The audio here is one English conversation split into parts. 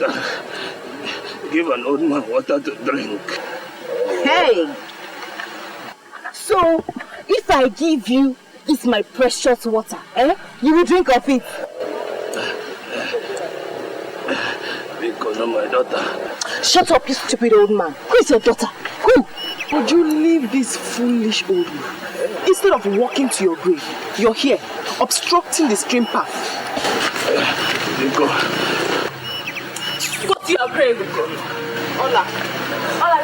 daughter, give an old man water to drink. Hey! So, if I give you this my precious water, you will drink of it? Because of my daughter. Shut up, you stupid old man. Who is your daughter? Who? Would you leave this foolish old man? Instead of walking to your grave, you're here, obstructing the stream path. Go to your grave. Ola,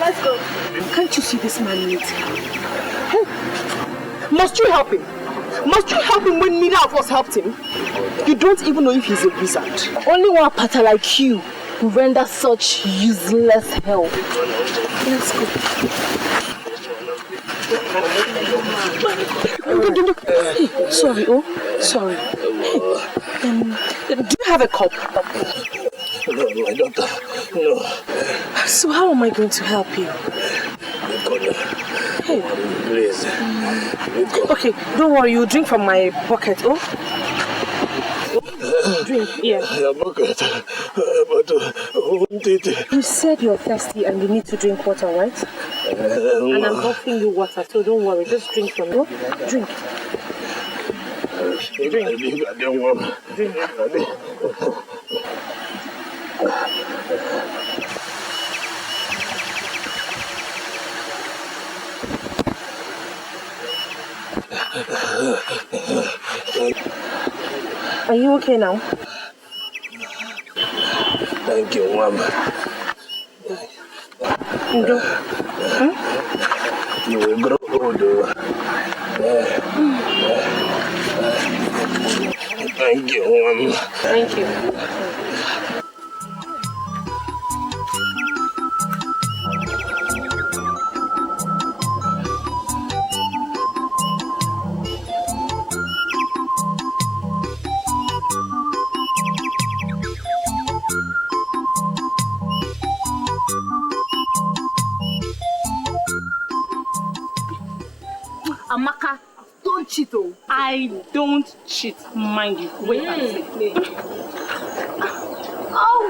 let's go. Can't you see this man needs help? Hey. Must you help him? Must you help him when neither of us helped him? You don't even know if he's a wizard. Only one pata like you who render such useless help. Let's go. Sorry, sorry. Do you have a cup? No, my daughter, no. So how am I going to help you? Hey. Please. Okay, don't worry, you drink from my bucket, Drink, yeah. Your bucket, but won't it? You said you're thirsty and you need to drink water, right? And I'm offering you water, so don't worry, just drink from it. Drink. Drink. I don't want. Drink. Are you okay now? Thank you, Mom. You will grow older. Thank you, Mom. Thank you. Amaka, don't cheat, I don't cheat, mind you. Wait and see. Oh,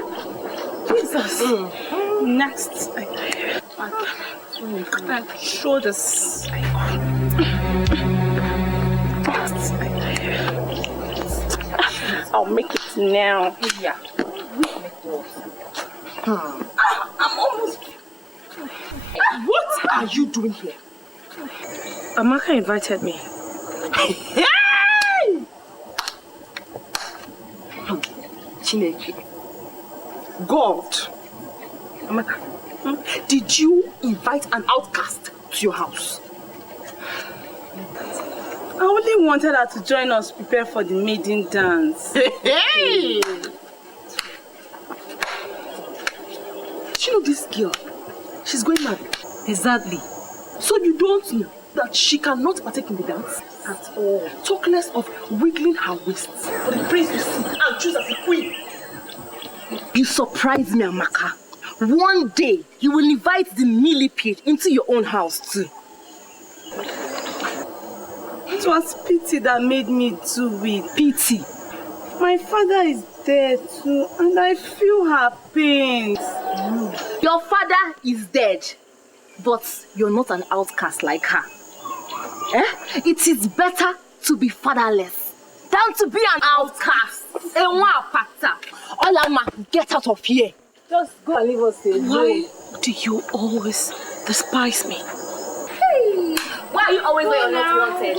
Jesus. Next. Shoulders. I'll make it now. Yeah. I'm almost... What are you doing here? Amaka invited me. Hey! Chineke. God. Amaka, did you invite an outcast to your house? I only wanted her to join us prepare for the maiden dance. Hey! You know this girl? She's going mad. Exactly. So you don't know that she cannot partake in the dance at all. Talk less of wiggling her waists for the prince to see and choose as a queen. You surprise me, Amaka. One day, you will invite the millipede into your own house too. It was pity that made me do it. Pity? My father is dead too, and I feel her pains. Your father is dead, but you're not an outcast like her. It is better to be fatherless than to be an outcast. Olama, get out of here. Just go and leave us alone. Why do you always despise me? Hey. Why are you always where you're not wanted?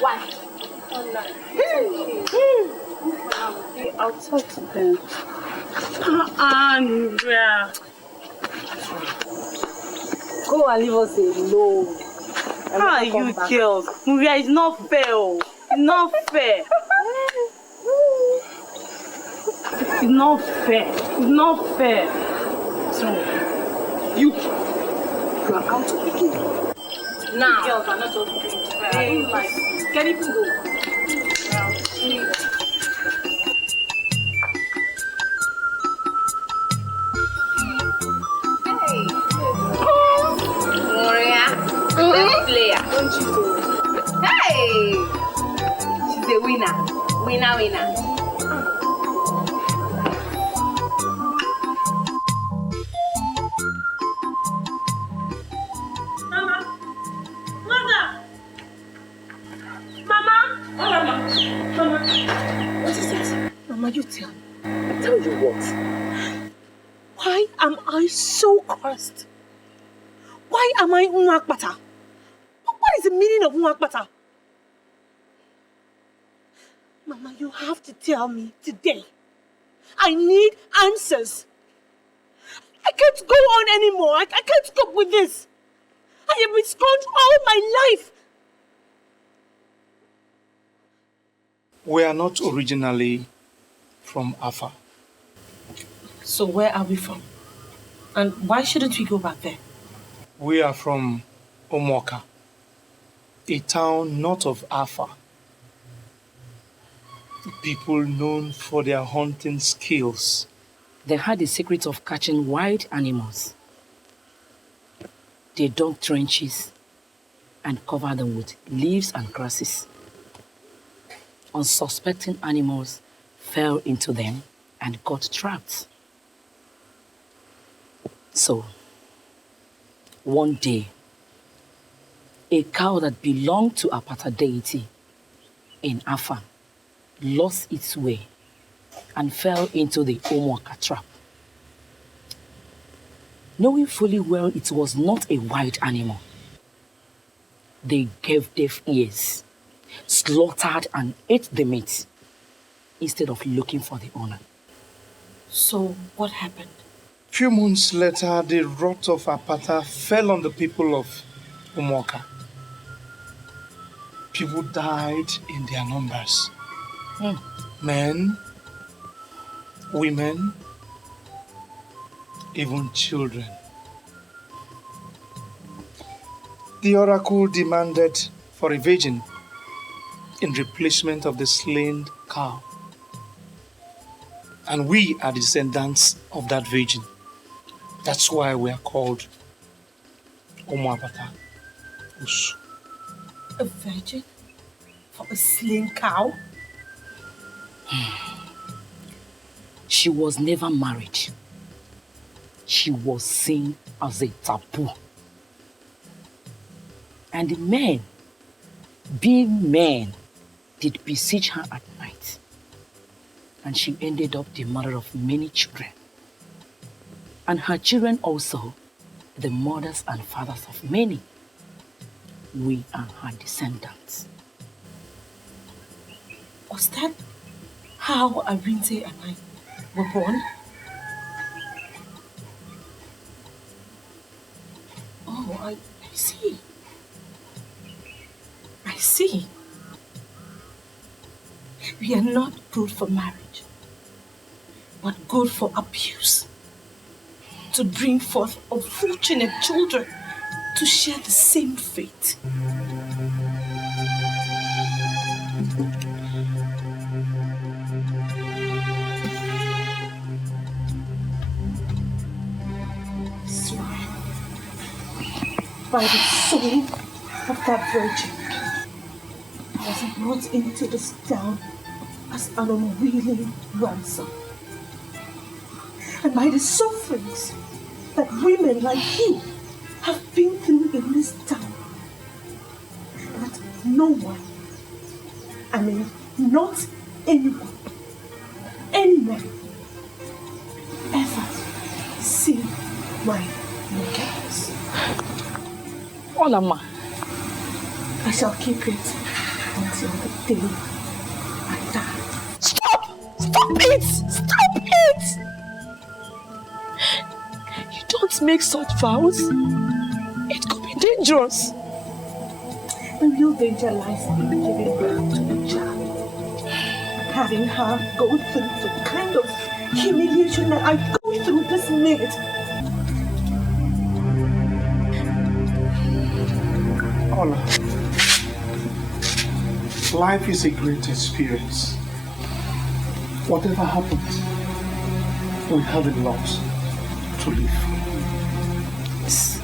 Why? I'll talk to them. Andrea. Go and leave us alone. How are you girls? Nubia, it's not fair. It's not fair. It's not fair. It's not fair. So, you are out of the game. Now. Girls are not just doing fair. Can you go? Player. Don't you do? Hey! She's a winner. Winner. Mama, what is it? Mama, you tell me. Tell you what? Why am I so cursed? Why am I Unwakbata? What is the meaning of Unwakbata? Mama, you have to tell me today. I need answers. I can't go on anymore. I can't cope with this. I have been scorned all my life. We are not originally from Afa. So where are we from? And why shouldn't we go back there? We are from Omoka, a town north of Afa. People known for their hunting skills. They had the secret of catching wild animals. They dug trenches and covered them with leaves and grasses. Unsuspecting animals fell into them and got trapped. So, one day, a cow that belonged to a Apata deity in Afa lost its way and fell into the Omoka trap. Knowing fully well it was not a wild animal, they gave deaf ears, slaughtered and ate the meat instead of looking for the owner. So what happened? Few months later, the wrath of Apata fell on the people of Omoka. People died in their numbers. Men, women, even children. The oracle demanded for a virgin in replacement of the slain cow. And we are descendants of that virgin. That's why we are called Omoabata Usu. A virgin? For a slain cow? She was never married. She was seen as a taboo. And the men, being men, did besiege her at night. And she ended up the mother of many children. And her children also, the mothers and fathers of many. We are her descendants. Was that how Arinte and I were born? Oh, I see. I see. We are not good for marriage, but good for abuse. To bring forth unfortunate children to share the same fate. Swear by the soul of that virgin, I was brought into this town as an unwilling ransom. And by the sufferings that women like you have been through in this town, that no one, I mean not anyone, any man, ever see my nakedness. Olama. I shall keep it until the day I die. Stop! Stop it! Stop it! You don't make such vows. It could be dangerous. The real danger lies in giving birth to a child. Having her go through the kind of humiliation that I go through this minute. Ola, life is a great experience. Whatever happens, we have a lot to live. Yes.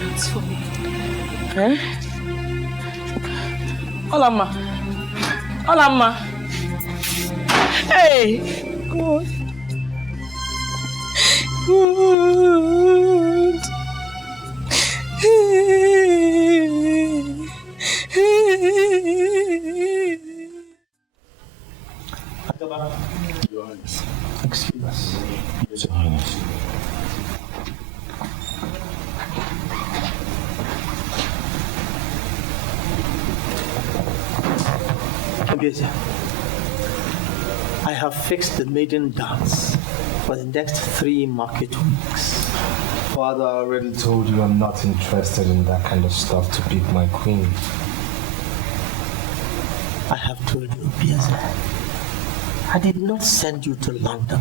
That's for me. Eh? Olama. Olama. Hey! God. God. Agaba, Your Highness. Excuse us. Yes, Your Highness. Nigerian, I have fixed the maiden dance for the next 3 market weeks. Father, I already told you I'm not interested in that kind of stuff to pick my queen. I have told you, Obieze, I did not send you to London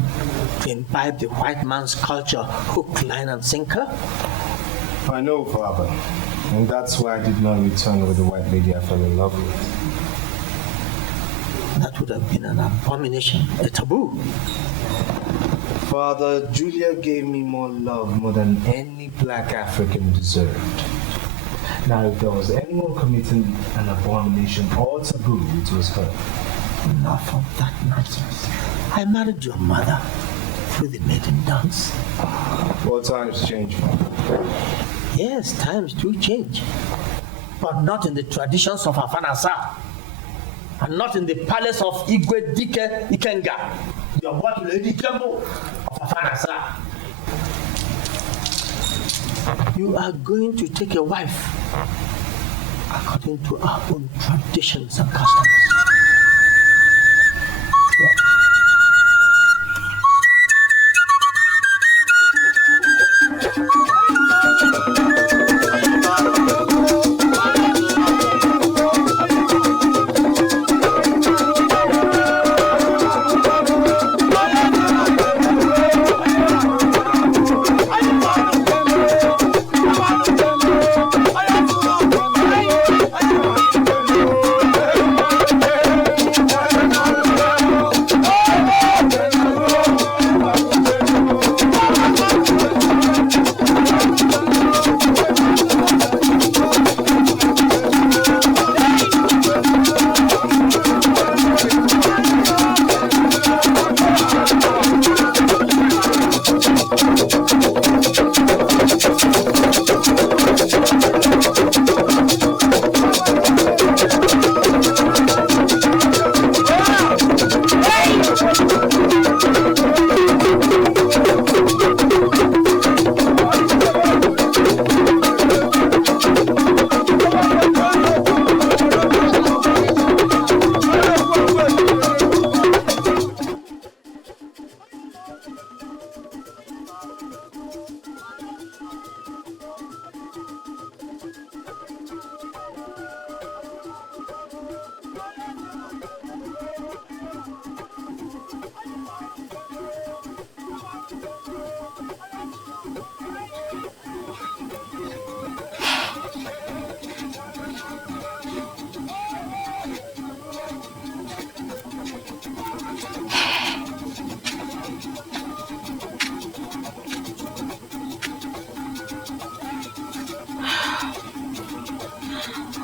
to imbibe the white man's culture, hook, line, and sinker. I know, Father, and that's why I did not return with the white lady I fell in love with. That would have been an abomination, a taboo. Father, Julia gave me more love more than any black African deserved. Now, if there was anyone committing an abomination or taboo, it was her. Enough of that nonsense. I married your mother through the maiden dance. Well, times change, Father. Yes, times do change. But not in the traditions of Afanasa. And not in the palace of Igwe Dikeh Ikenga, the Abuatu Lady Temple of Afanasa. You are going to take a wife according to our own traditions and customs.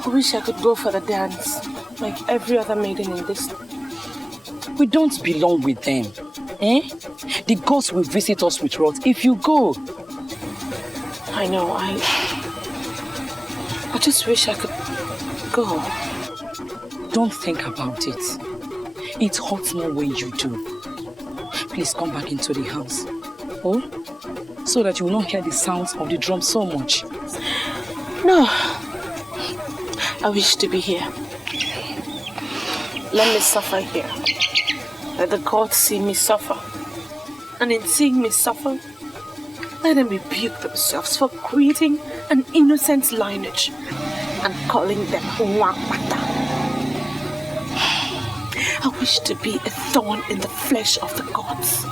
I wish I could go for the dance, like every other maiden in this. We don't belong with them. Eh? The ghosts will visit us with wrath if you go. I know, I just wish I could go. Don't think about it. It hurts more when you do. Please come back into the house. Oh? So that you will not hear the sounds of the drum so much. No. I wish to be here. Let me suffer here. Let the gods see me suffer. And in seeing me suffer, let them rebuke themselves for creating an innocent lineage and calling them Wapata. I wish to be a thorn in the flesh of the gods.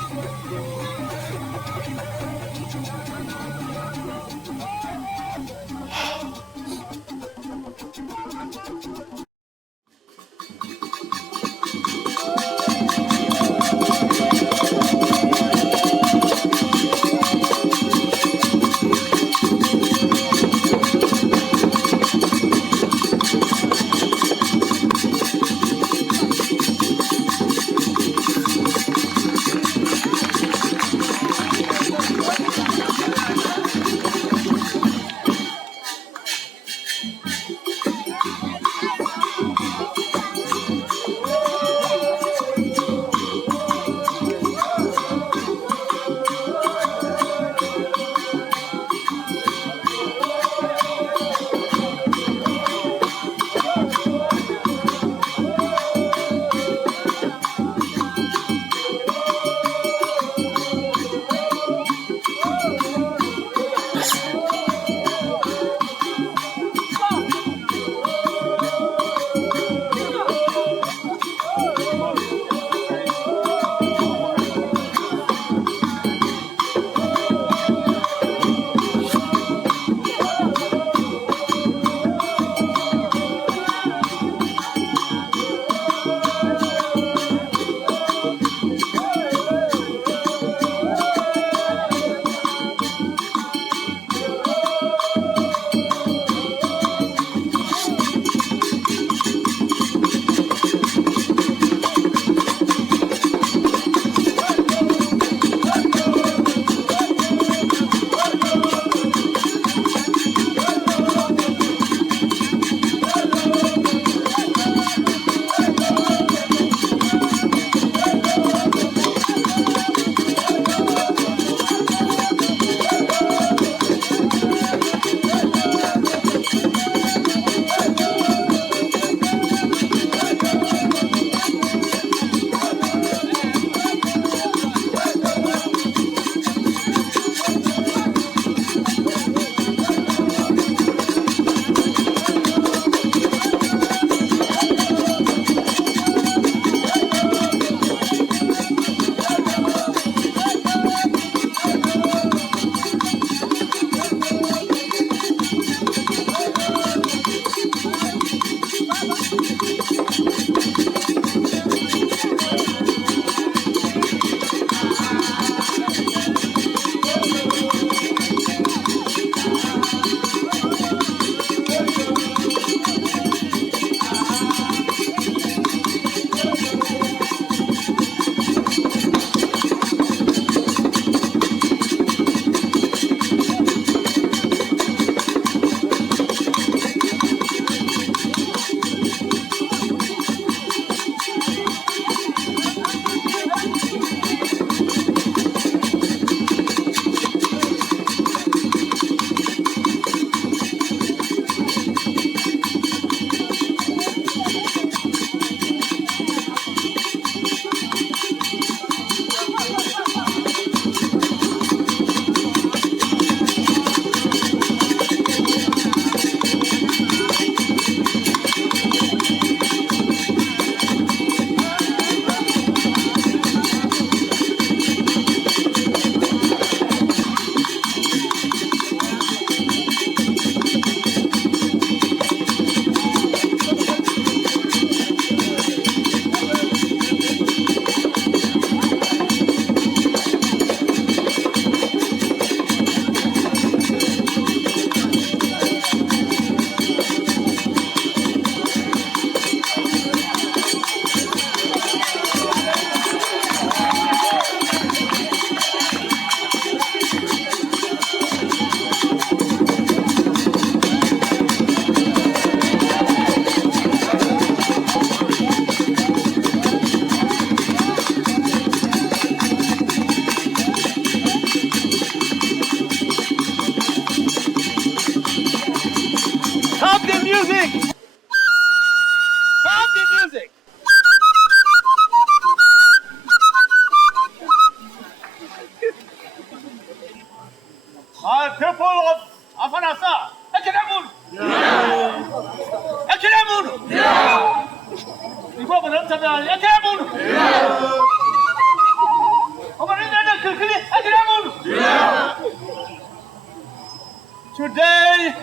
Today,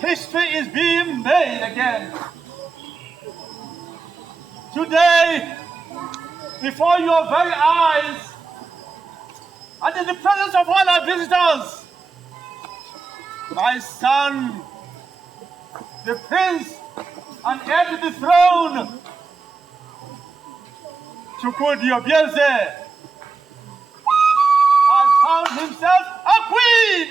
history is being made again. Today, before your very eyes, and in the presence of all our visitors, my son, the prince and heir to the throne, Chukwudi, has found himself a queen!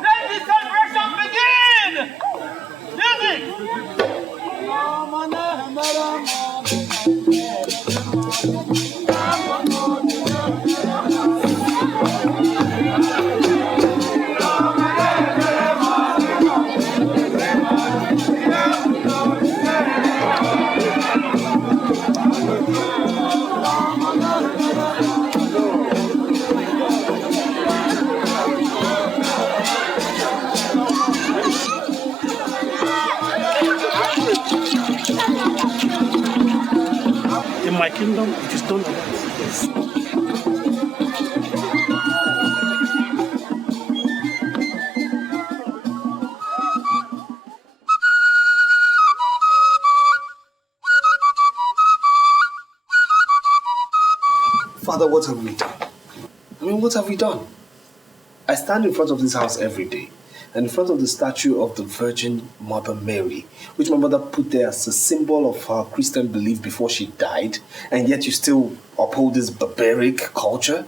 Let the celebration begin! Music! In my kingdom, it is done like that. Yes. Father, what have we done? I mean, what have we done? I stand in front of this house every day, and in front of the statue of the Virgin Mother Mary, which my mother put there as a symbol of her Christian belief before she died, and yet you still uphold this barbaric culture?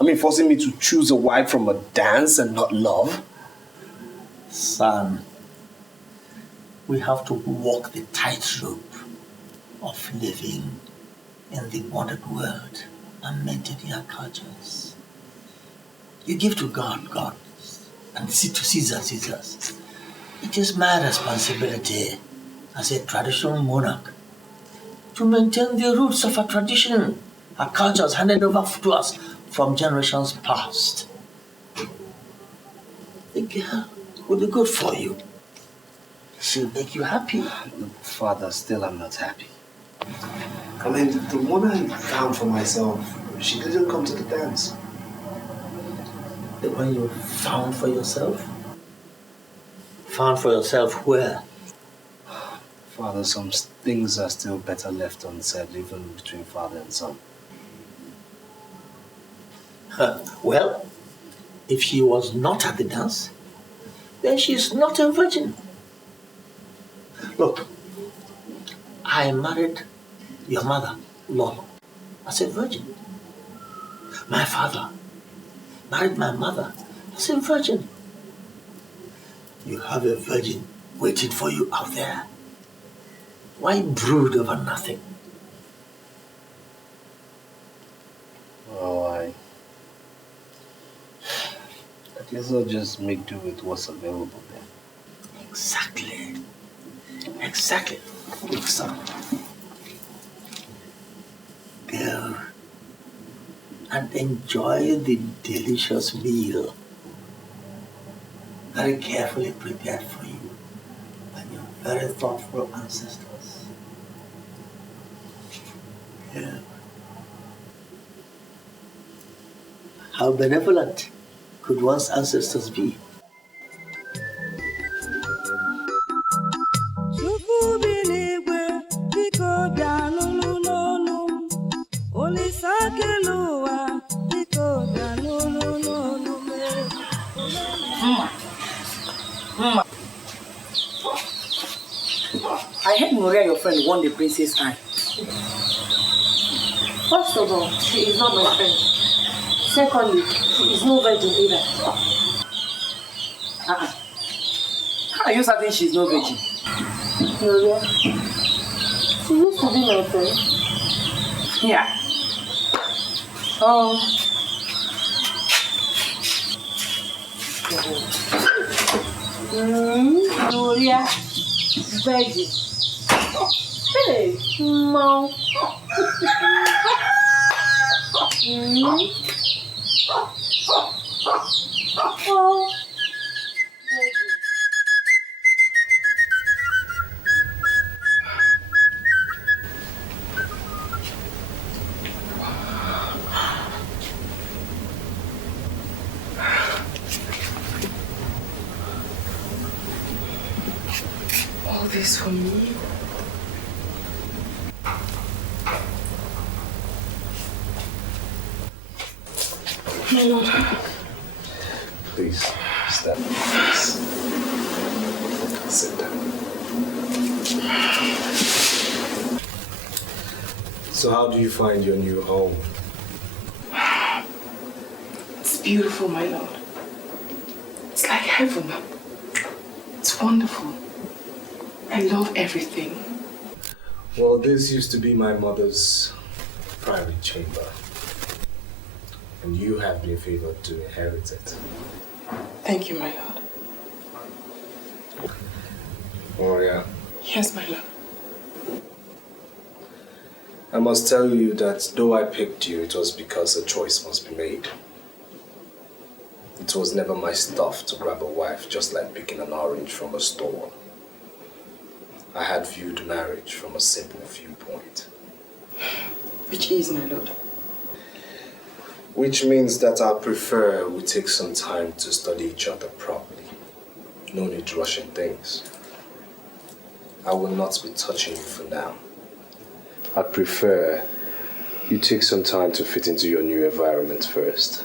I mean, forcing me to choose a wife from a dance and not love? Son, we have to walk the tightrope of living in the modern world and maintain our cultures. You give to God, God, and to Caesar, Caesars. It is my responsibility as a traditional monarch to maintain the roots of our tradition, our cultures handed over to us from generations past. The girl will be good for you. She'll make you happy. Father, still I'm not happy. I mean, the woman I found for myself, she didn't come to the dance. The one you found for yourself? Found for yourself where? Father, some things are still better left unsaid, even between father and son. Well, if she was not at the dance, then she is not a virgin. Look, I married your mother, Lolo, as a virgin. My father married my mother as a virgin. You have a virgin waiting for you out there. Why brood over nothing? Oh, I guess I'll just make do with what's available then. Exactly. Exactly. Look, son. Go and enjoy the delicious meal very carefully prepared for you by your very thoughtful ancestors. Yeah. How benevolent could one's ancestors be? I heard Maria, your friend, won the princess eye. First of all, she is not my friend. Secondly, she is no virgin either. How are you certain she's no virgin? Maria, she used to be my friend. Yeah. Maria, virgin. Hey, Mom. Oh. All this for me? My lord. Please, stand up, please. Sit down. So how do you find your new home? It's beautiful, my lord. It's like heaven. It's wonderful. I love everything. Well, this used to be my mother's private chamber. And you have been favored to inherit it. Thank you, my lord. Gloria, Yes, my lord. I must tell you that though I picked you, it was because a choice must be made. It was never my stuff to grab a wife just like picking an orange from a store. I had viewed marriage from a simple viewpoint. Which is, my lord? Which means that I prefer we take some time to study each other properly. No need rushing things. I will not be touching you for now. I prefer you take some time to fit into your new environment first.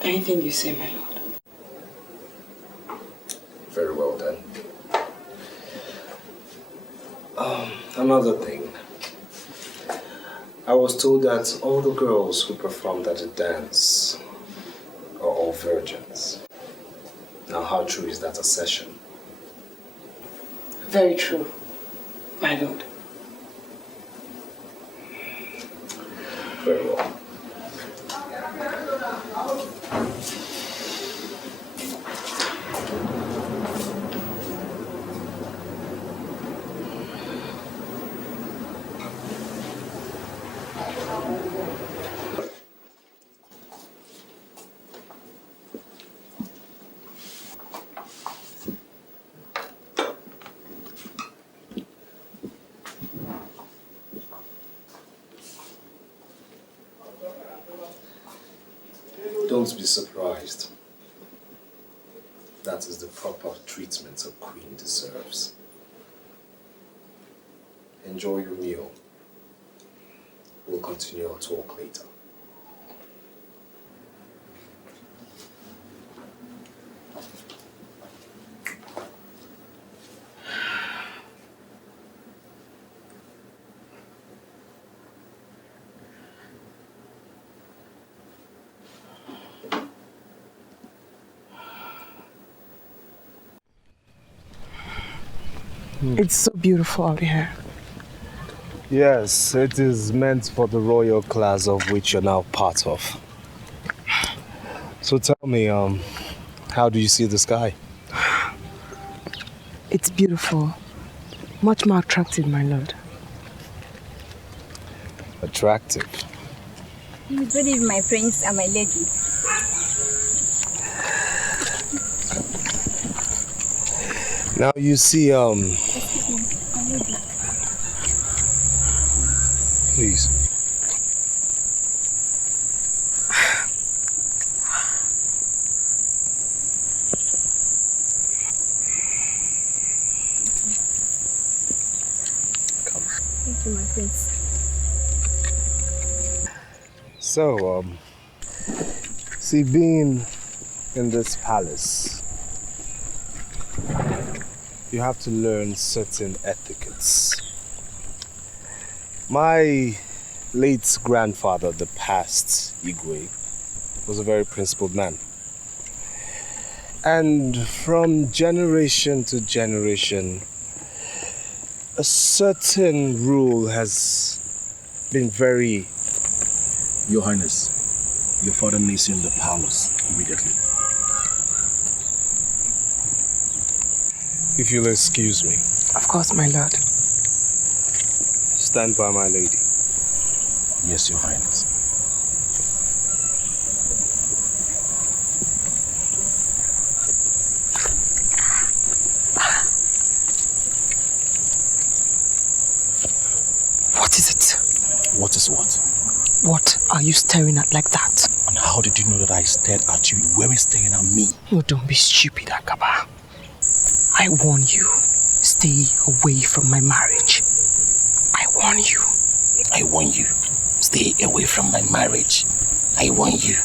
Anything you say, my lord. Very well then. Another thing. I was told that all the girls who performed at the dance are all virgins. Now, how true is that assertion? Very true, my lord. Very well. Don't be surprised. That is the proper treatment a queen deserves. Enjoy your meal. We'll continue our talk later. It's so beautiful out here. Yes, it is meant for the royal class of which you're now part of. So tell me, how do you see the sky? It's beautiful. Much more attractive, my lord. Attractive. Good evening, my prince and my lady. Now you see, please. Come. Thank you, my prince. So, see, being in this palace, you have to learn certain etiquettes. My late grandfather, the past Igwe, was a very principled man. And from generation to generation, a certain rule has been very... Your Highness, your father needs you in the palace immediately. If you'll excuse me. Of course, my lord. stand by my lady? Yes, Your Highness. What is it? What is what? What are you staring at like that? And how did you know that I stared at you? You weren't staring at me. Oh, don't be stupid, Agaba. I warn you, stay away from my marriage. I warn you. I warn you. Stay away from my marriage. I warn you.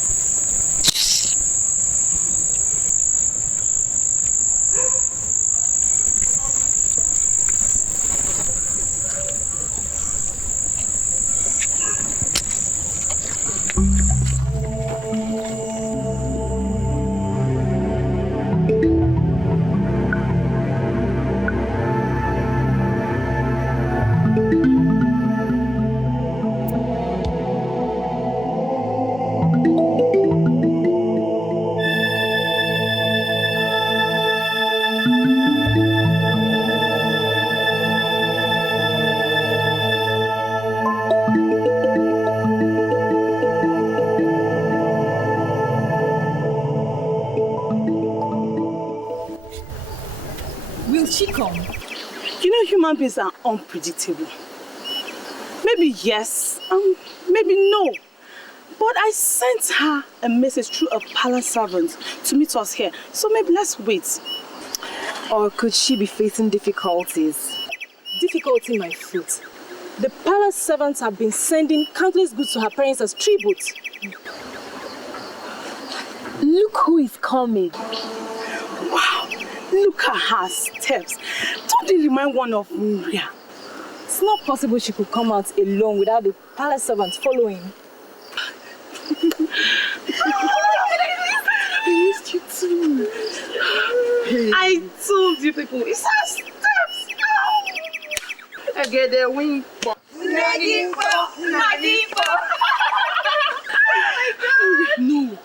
Human beings are unpredictable. Maybe yes, maybe no. But I sent her a message through a palace servant to meet us here. So maybe let's wait. Or could she be facing difficulties? Difficulty, my foot. The palace servants have been sending countless goods to her parents as tribute. Look who is coming. Wow. Look at her steps. Don't they remind one of Maria? It's not possible she could come out alone without the palace servants following. I missed you too. I told you people, it's her steps. I get the wing. No,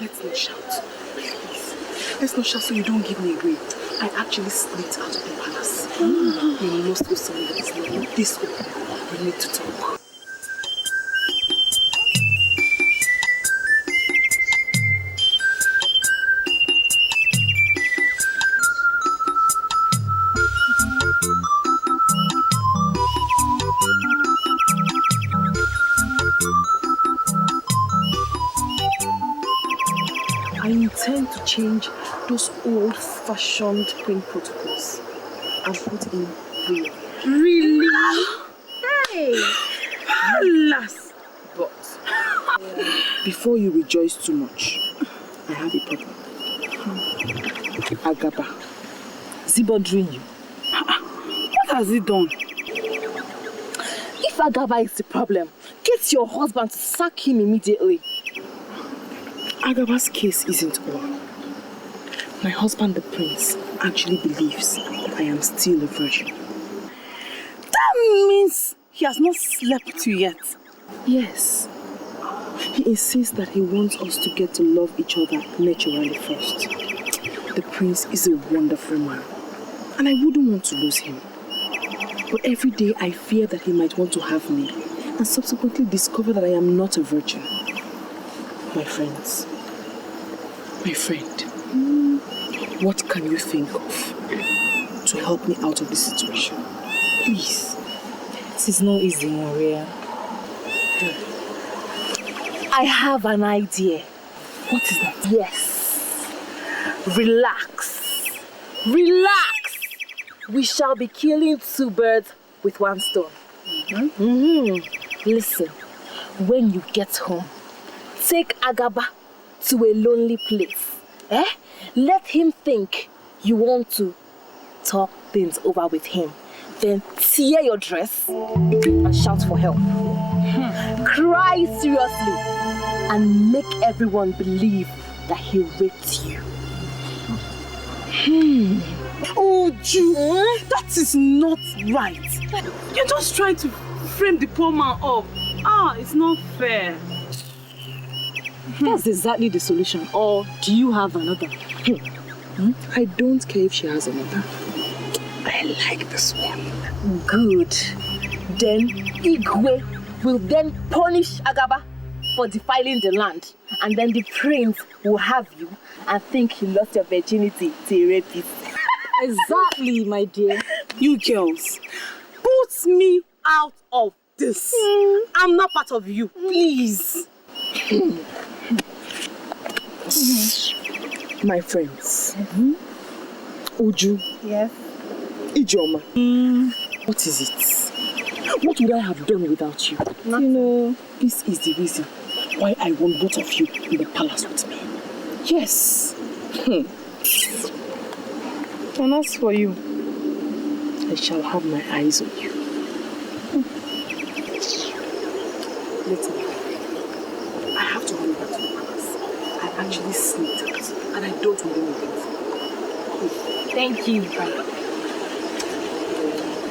let's not shout. Please. Let's not shout so you don't give me away. I actually slipped out of the palace. You must go somewhere that is not this open. We need to talk. I intend to change those old-fashioned queen protocols and put in real. Really? Hey! Alas! But before you rejoice too much, I have a problem. Agaba, is he bothering you? What has he done? If Agaba is the problem, get your husband to sack him immediately. Agaba's case isn't all. My husband, the prince, actually believes that I am still a virgin. That means he has not slept with you yet. Yes. He insists that he wants us to get to love each other naturally first. The prince is a wonderful man, and I wouldn't want to lose him. But every day I fear that he might want to have me, and subsequently discover that I am not a virgin. My friends, my friend, what can you think of to help me out of this situation? Please. This is not easy, Maria. I have an idea. What is that? Yes. Relax. Relax. We shall be killing two birds with one stone. Listen, when you get home, take Agaba to a lonely place. Let him think you want to talk things over with him. Then tear your dress and shout for help. Cry seriously and make everyone believe that he raped you. Oh, Ju, that is not right. You're just trying to frame the poor man up. It's not fair. That's exactly the solution. Or do you have another? I don't care if she has another. I like this one. Good. Then Igwe will then punish Agaba for defiling the land. And then the prince will have you and think he lost your virginity to a rapist. Exactly, my dear. You girls, put me out of this. I'm not part of you, please. My friends. Uju. Yes. Ijoma. What is it? What would I have done without you? Nothing. You know, this is the reason why I want both of you in the palace with me. Yes. And as for you, I shall have my eyes on you. Listen, I have to run back to the palace. I actually sneaked out and I don't want anything. Thank you. Bye.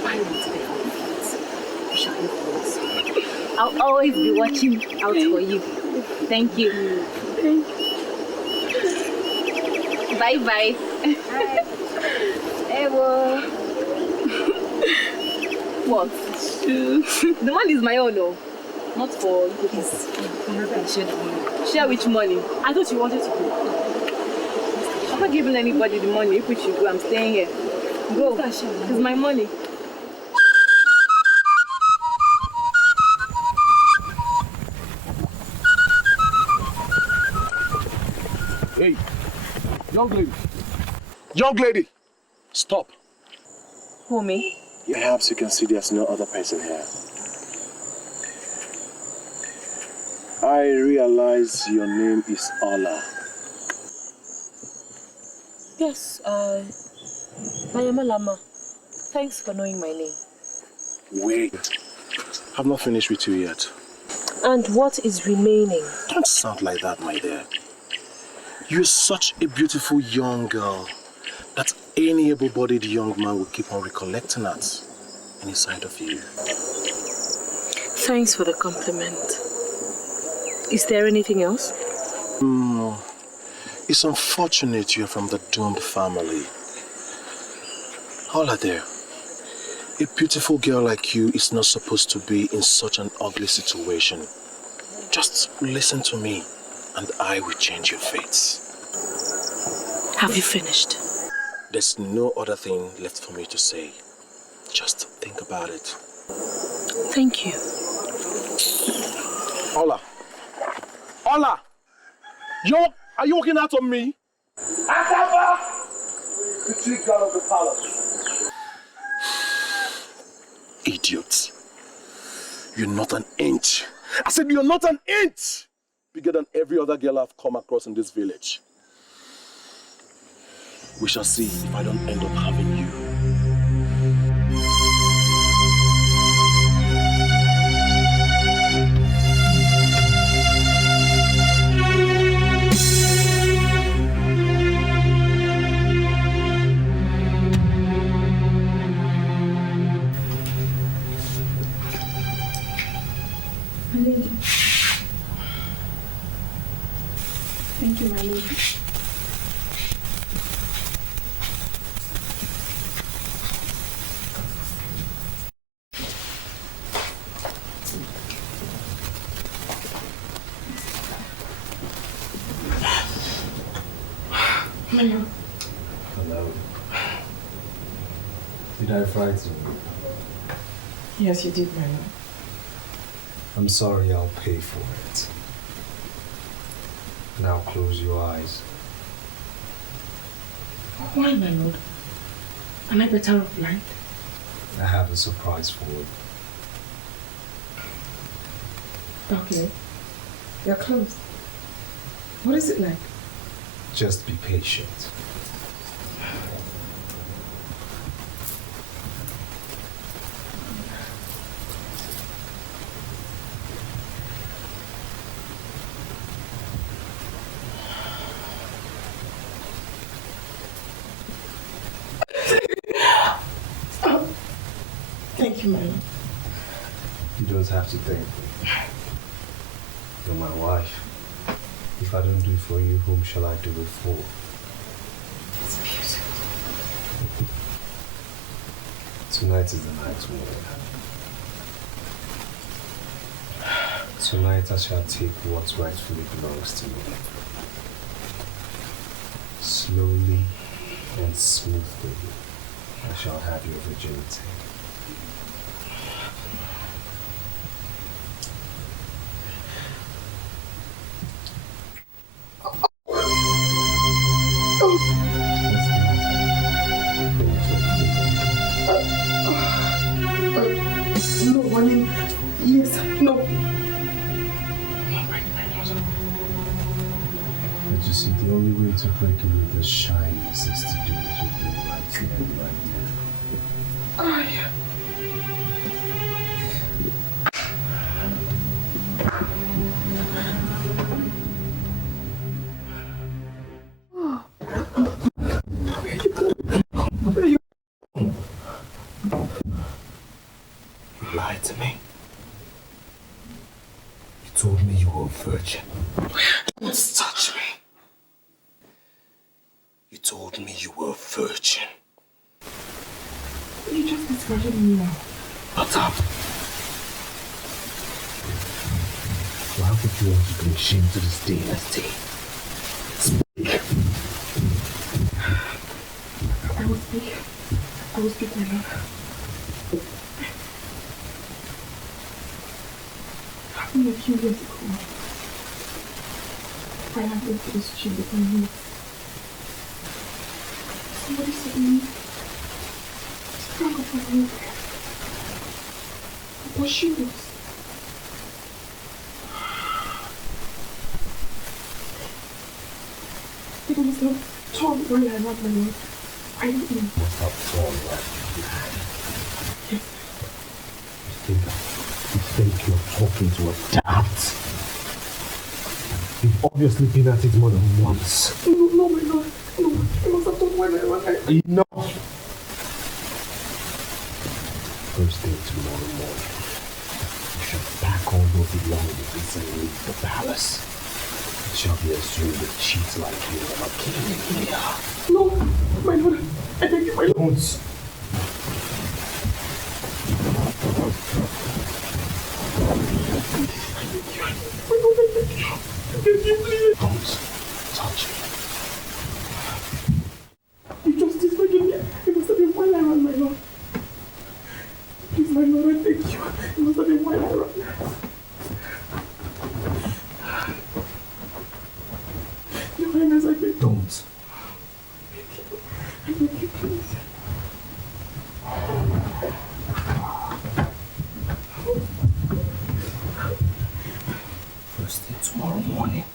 Bye, we shall hear from us. I'll always be watching out for you. Thank you. Bye-bye. Ewo. What? The money is my own, though. Not for cookies. Share which money? I thought you wanted to go. I'm not giving anybody the money. If we should go, I'm staying here. Go. It's my money. Hey, young lady. Young lady, stop. Who, me? Perhaps you can see there's no other person here. I realize your name is Ola. Yes, I am a Lama. Thanks for knowing my name. Wait, I've not finished with you yet. And what is remaining? Don't sound like that, my dear. You're such a beautiful young girl that any able-bodied young man will keep on recollecting at inside of you. Thanks for the compliment. Is there anything else? It's unfortunate you're from the doomed family. Hola there. A beautiful girl like you is not supposed to be in such an ugly situation. Just listen to me and I will change your fates. Have you finished? There's no other thing left for me to say. Just think about it. Thank you. Ola! Ola! Are you walking out on me? Akaba! The chief guard of the palace. Idiot. You're not an inch. I said you're not an inch bigger than every other girl I've come across in this village. We shall see if I don't end up having you. Thank you, my lady. Hello. Did I frighten you? Yes, you did, my lord. I'm sorry, I'll pay for it. Now close your eyes. Why, my lord? Am I better off blind? I have a surprise for you. Okay. You're closed. What is it like? Just be patient. Thank you, my lord. You don't have to thank me. You're my wife. If I don't do it for you, whom shall I do it for? It's beautiful. Tonight is the night's word. Tonight I shall take what rightfully belongs to me. Slowly and smoothly, I shall have your virginity. No, honey. Yes, no. But you see, the only way to break away the shyness is to do it with me right here and right now. You lied to me. You told me you were a virgin. Don't touch me. You told me you were a virgin. You just discarded me now. Shut up. Why would you want to bring shame to this dynasty? Speak. I will speak. I will speak, my love. Happened a few years ago. I had went to this gym with my niece. Somebody said to me, sprang up my milk. What she was. It was not torn while I had my milk. I don't know. Must have torn right. Yes. You think you're talking to a dad? You've obviously been at it more than once. No, my lord. No, I must have done when I was. Enough! First thing tomorrow morning, you shall pack all your belongings and leave the palace. It shall be assumed that cheats like you never came in here. No, my lord. I beg you, my lord. Don't. Don't touch me. You justice forgive me. It must have been while I ran, my lord. Please, my lord, I beg you. It must have been while I ran. Your Highness, I beg. Don't. I beg you, please. First thing tomorrow morning.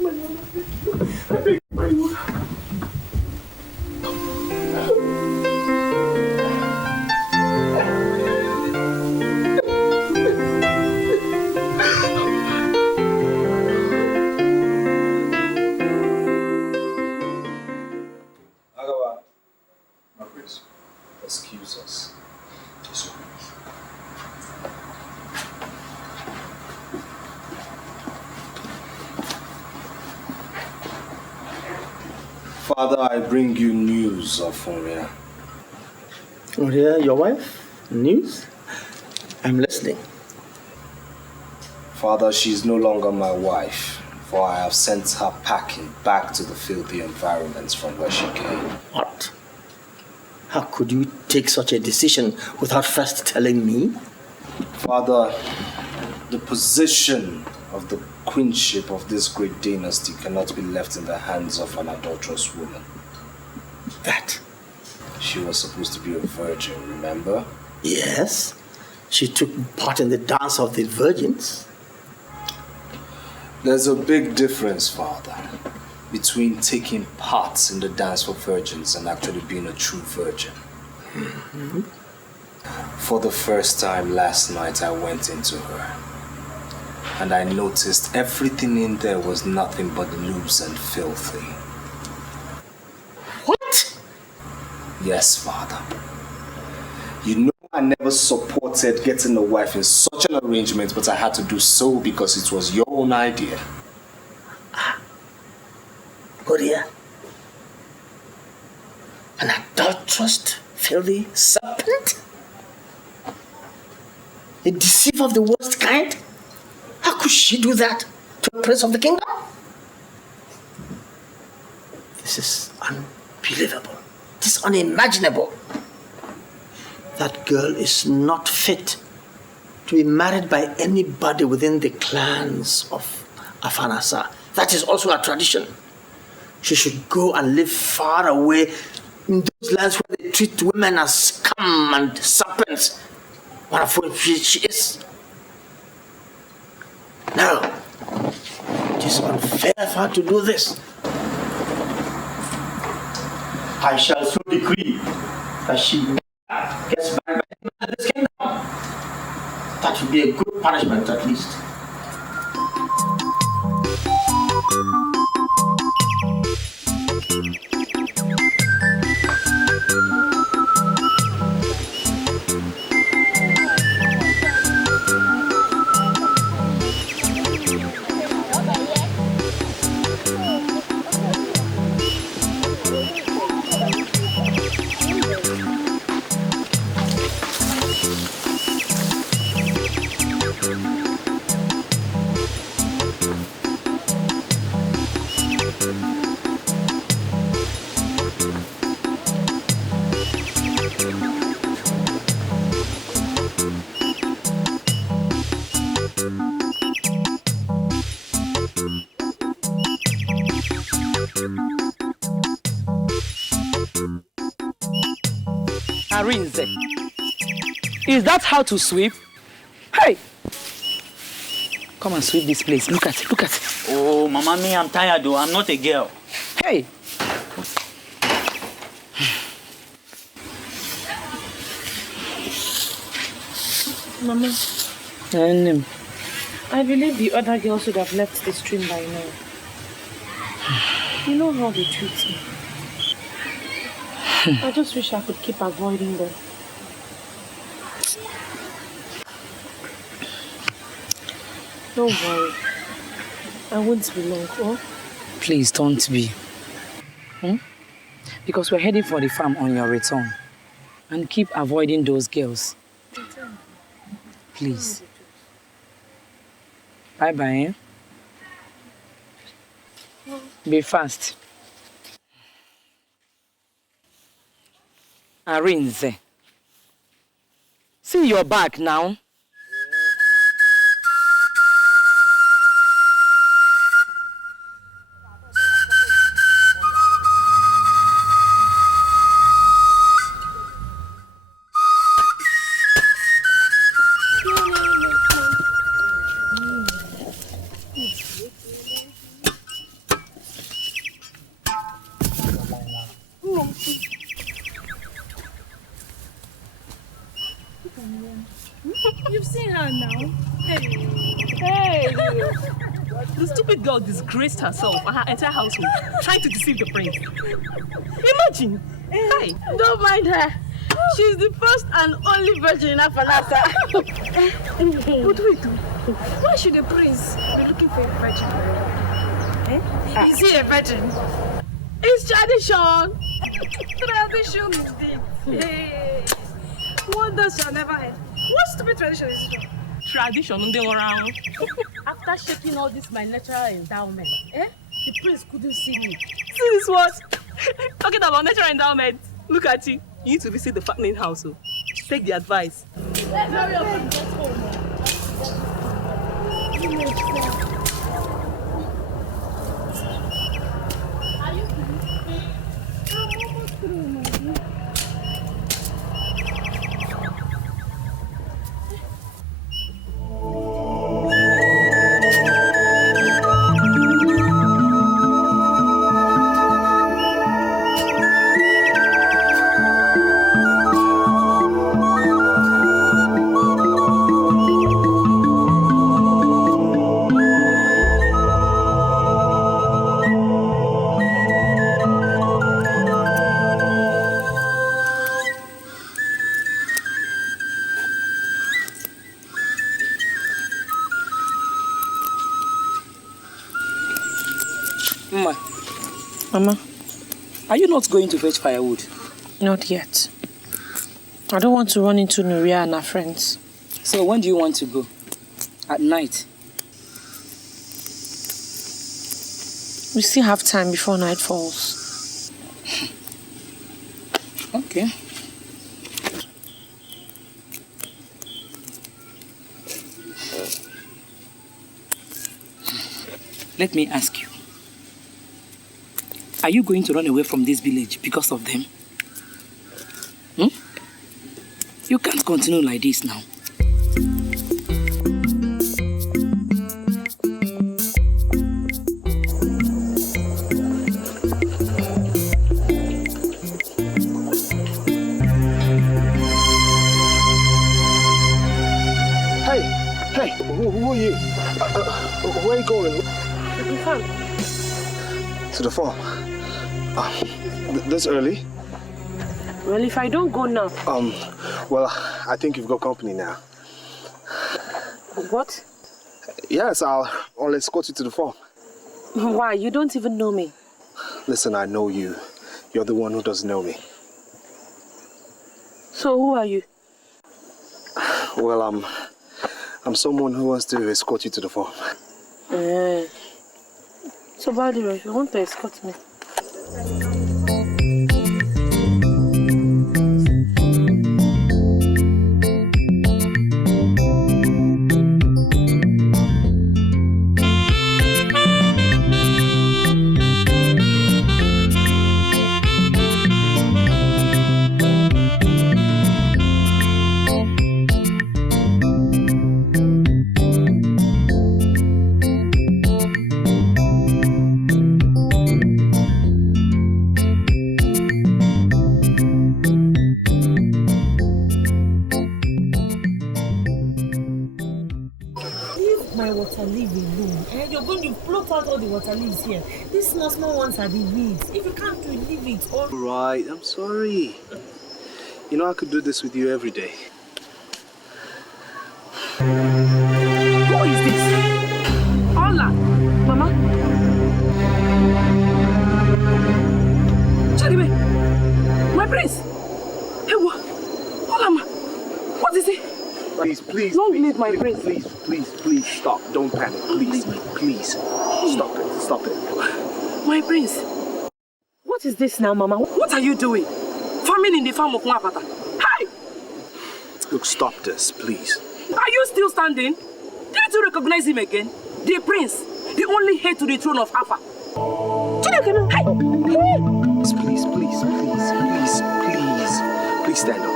My lord, I beg you. I beg you, my lord. Excuse us. Father, I bring you news of Oria. Oria, your wife? News? I'm listening. Father, she is no longer my wife, for I have sent her packing back to the filthy environments from where she came. What? How could you take such a decision without first telling me? Father, the position of the queenship of this great dynasty cannot be left in the hands of an adulterous woman. That? She was supposed to be a virgin, remember? Yes. She took part in the dance of the virgins. There's a big difference, Father, between taking part in the dance for virgins and actually being a true virgin. Mm-hmm. For the first time last night, I went into her. And I noticed everything in there was nothing but loose and filthy. What? Yes, Father. You know I never supported getting a wife in such an arrangement, but I had to do so because it was your own idea. Oria, an adulterous, filthy serpent? A deceiver of the worst kind? could she do that to a prince of the kingdom? This is unbelievable. It is unimaginable. That girl is not fit to be married by anybody within the clans of Afanasa. That is also a tradition. She should go and live far away in those lands where they treat women as scum and serpents. What a fool she is. No, it is unfair for her to do this. I shall so decree that she gets married by this kingdom. That would be a good punishment at least. Arinze, is that how to sweep? Hey! Come and sweep this place. Look at it, look at it. Oh, Mama, me, I'm tired though. I'm not a girl. Hey! Mama, I believe the other girls should have left the stream by now. You know how they treat me. I just wish I could keep avoiding them. Don't worry. I won't be long, oh? Please don't be. Because we're heading for the farm on your return. And keep avoiding those girls. Please. Bye-bye, Be fast. Arinze. See your back now. You've seen her now. Hey! The stupid girl disgraced herself and her entire household, trying to deceive the prince. Imagine! Hi! Don't mind her. She's the first and only virgin in Afanasa. But wait, why should the prince be looking for a virgin? Is he a virgin? It's tradition. Tradition indeed. Hey. Wonders shall never end. What stupid tradition is this? Tradition, around. After shaking all this my natural endowment, the prince couldn't see me. See this what? Talking about natural endowment. Look at you. You need to visit the fattening house. Take the advice. Let's hurry up and get home. Are you through? I'm almost through, my dear. Mama, are you not going to fetch firewood? Not yet. I don't want to run into Nuria and her friends. So when do you want to go? At night? We still have time before night falls. Okay. Let me ask you. Are you going to run away from this village because of them? You can't continue like this now. Hey, who are you? Where are you going? To the farm. To the farm? This early? Well, if I don't go now... Well, I think you've got company now. What? Yes, I'll escort you to the farm. Why? You don't even know me. Listen, I know you. You're the one who doesn't know me. So who are you? Well, I'm someone who wants to escort you to the farm. So, by the way, you want to escort me? Water leaves here. These small ones are the weeds. If you can't do it, leave it. Or... Right, I'm sorry. You know I could do this with you every day. Who is this? Hola, Mama. Charibe, my prince. Hey, what? Hola, Ma. What is it? Please, don't leave my prince. Please, stop. Don't panic. Please. Stop it. My prince. What is this now, Mama? What are you doing? Farming in the farm of Mwapata. Hi! Look, stop this, please. Are you still standing? Didn't you recognize him again? The prince, the only heir to the throne of Afa. Please stand up.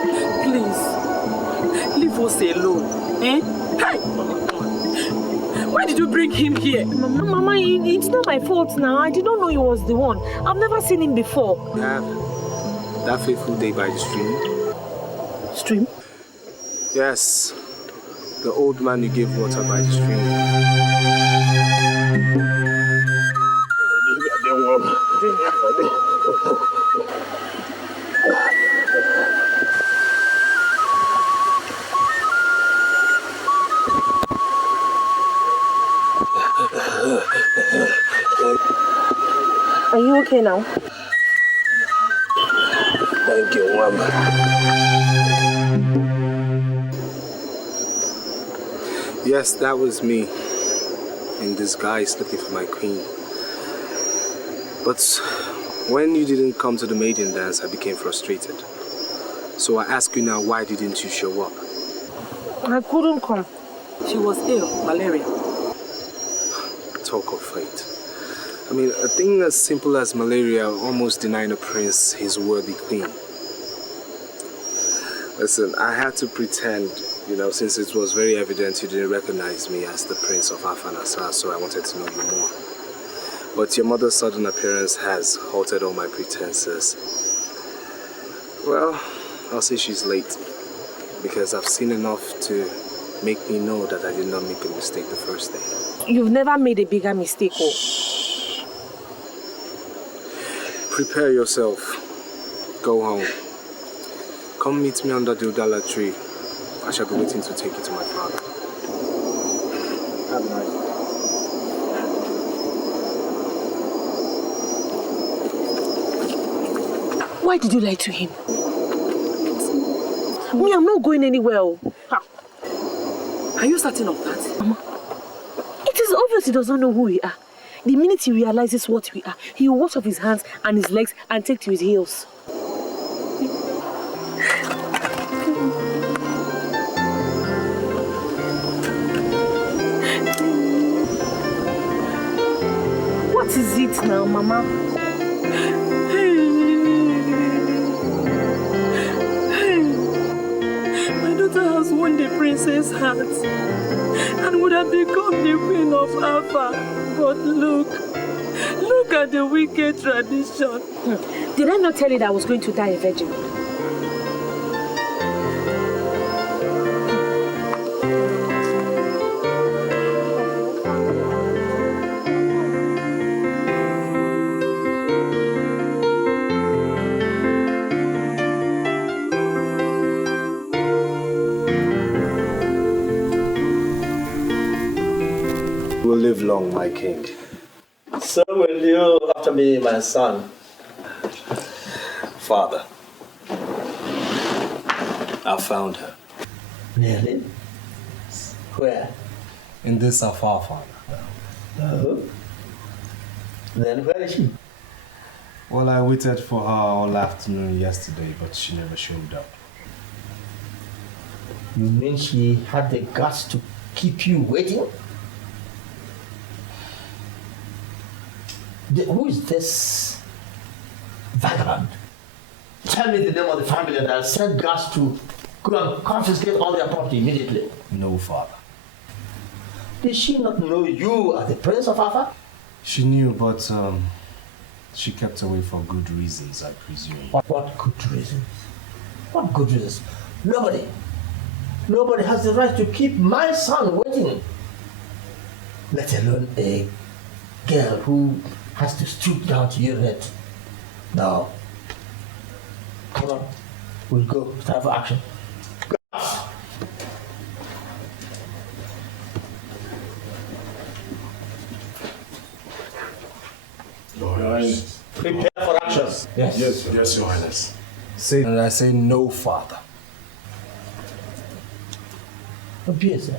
Please, leave us alone. Eh? Hey! Why did you bring him here? Mama, it's not my fault now. I didn't know he was the one. I've never seen him before. Yeah, that fateful day by the stream. Stream? Yes, the old man you gave water by the stream. Are you okay now? Thank you, Mama. Yes, that was me in disguise looking for my queen. But when you didn't come to the maiden dance, I became frustrated. So I ask you now, why didn't you show up? I couldn't come. She was ill, malaria. Talk of fate. I mean, a thing as simple as malaria almost denying a prince his worthy queen. Listen, I had to pretend, since it was very evident you didn't recognize me as the prince of Afanasa, so I wanted to know you more. But your mother's sudden appearance has halted all my pretenses. Well, I'll say she's late, because I've seen enough to make me know that I did not make a mistake the first day. You've never made a bigger mistake, oh. Prepare yourself. Go home. Come meet me under the Udala tree. I shall be waiting to take you to my father. Have a nice day. Why did you lie to him? Me, I'm not going anywhere. Are you certain of that? Mama, it is obvious he does not know who we are. The minute he realizes what we are, he will wash off his hands and his legs and take to his heels. What is it now, Mama? My daughter has won the princess' heart and would have become the queen of Alpha. But look at the wicked tradition. Did I not tell you that I was going to die a virgin? Will live long, my king. So will you after me, my son. Father, I found her. Really? Where? In this afar, Father. Oh. Then where is she? Well, I waited for her all afternoon yesterday, but she never showed up. You mean she had the guts to keep you waiting? Who is this vagabond? Tell me the name of the family and I'll send guards to go and confiscate all their property immediately. No, Father. Did she not know you are the Prince of Alpha? She knew, but she kept away for good reasons, I presume. What good reasons? What good reasons? Nobody has the right to keep my son waiting. Let alone a girl who has to stoop down to urinate. Now, come on, we'll go. It's time for action. Your Highness. Prepare for action. Yes, Your Highness. Say, and I say no, Father. Obvious,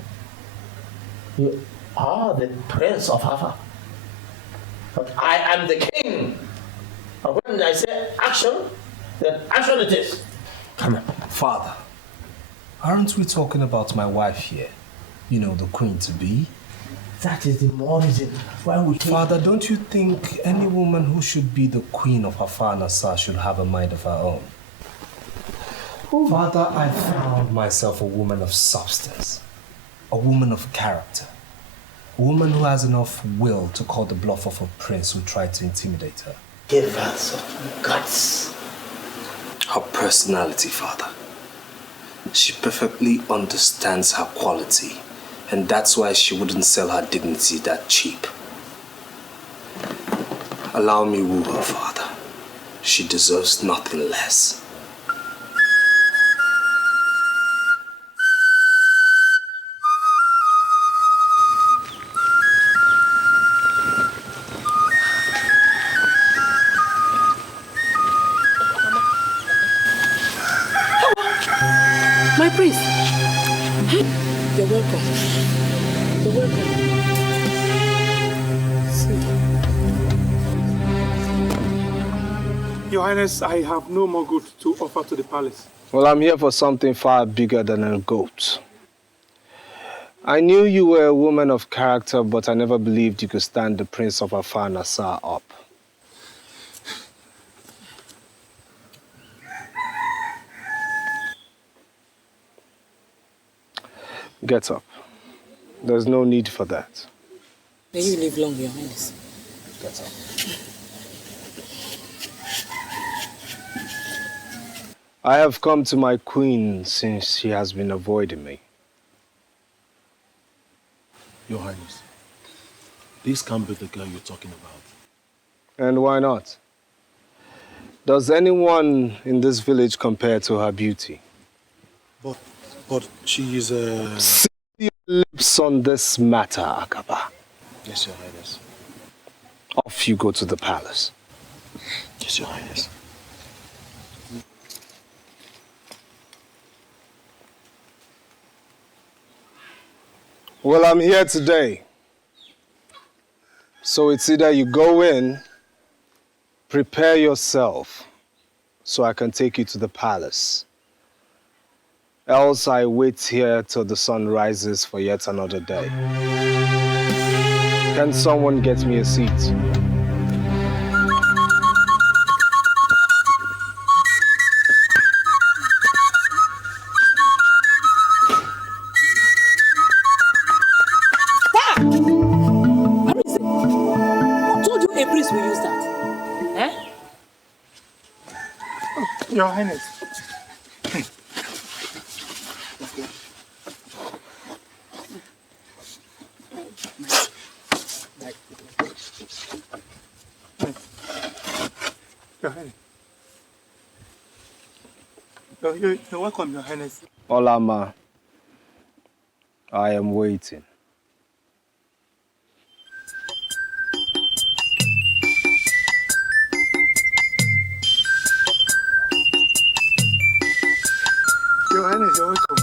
you are the Prince of Alpha. But I am the king. And when I say action, then action it is. Come on. Father, aren't we talking about my wife here? You know, the queen-to-be? That is the more reason why we take... Father, don't you think any woman who should be the queen of Afar Nassar should have a mind of her own? Father, I found myself a woman of substance, a woman of character, a woman who has enough will to call the bluff of a prince who tried to intimidate her. Give her some guts. Her personality, Father. She perfectly understands her quality, and that's why she wouldn't sell her dignity that cheap. Allow me woo her, Father. She deserves nothing less. My priest. You're welcome. You're welcome. Your Highness, I have no more goods to offer to the palace. Well, I'm here for something far bigger than a goat. I knew you were a woman of character, but I never believed you could stand the Prince of Afar Nassar up. Get up. There's no need for that. May you live long, Your Highness. Get up. I have come to my queen since she has been avoiding me. Your Highness, this can't be the girl you're talking about. And why not? Does anyone in this village compare to her beauty? But she is a... Seal your lips on this matter, Akaba. Yes, Your Highness. Off you go to the palace. Yes, Your Highness. Well, I'm here today So it's either you go in, prepare yourself, so I can take you to the palace. Else I wait here till the sun rises for yet another day. Can someone get me a seat? Will use that? Eh? Oh, Your Highness. Your Highness. You're welcome, Your Highness. Olama, I am waiting. Your Highness, you're welcome.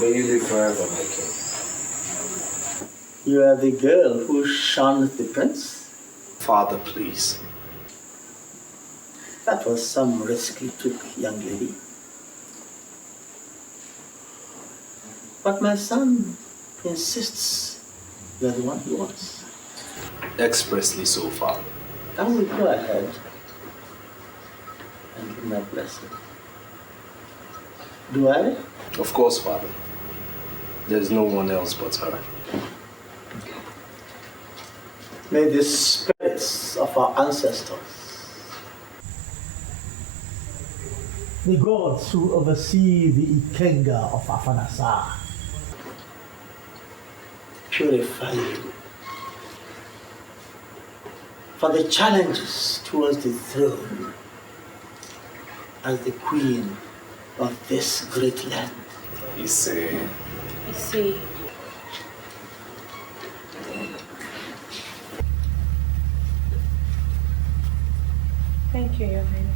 May you live forever, my king. You are the girl who shunned the prince? Father, please. That was some risk you took, young lady. But my son insists you are the one he wants. Expressly so, Father. I will go ahead and give my blessing. Do I? Of course, Father. There's no one else but her. May the spirits of our ancestors, the gods who oversee the Ikenga of Afanasa, purify you for the challenges towards the throne as the queen of this great land. You see. Thank you, Your Highness.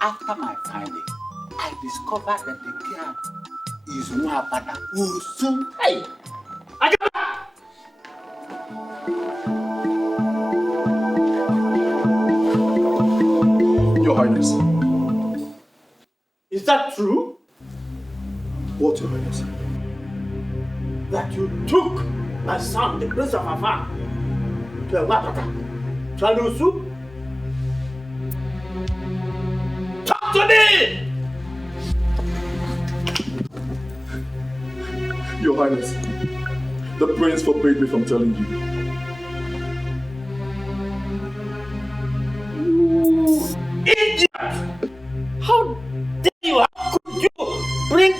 After my finding, I discovered that the girl is Nwabana Usu. Hey! Your Highness. Is that true? What, Your Highness? That you took my son, the Prince of Afar, to a Wapata, to an Usu? Talk to me! Your Highness, the prince forbade me from telling you. You idiot! How dare you? How could you bring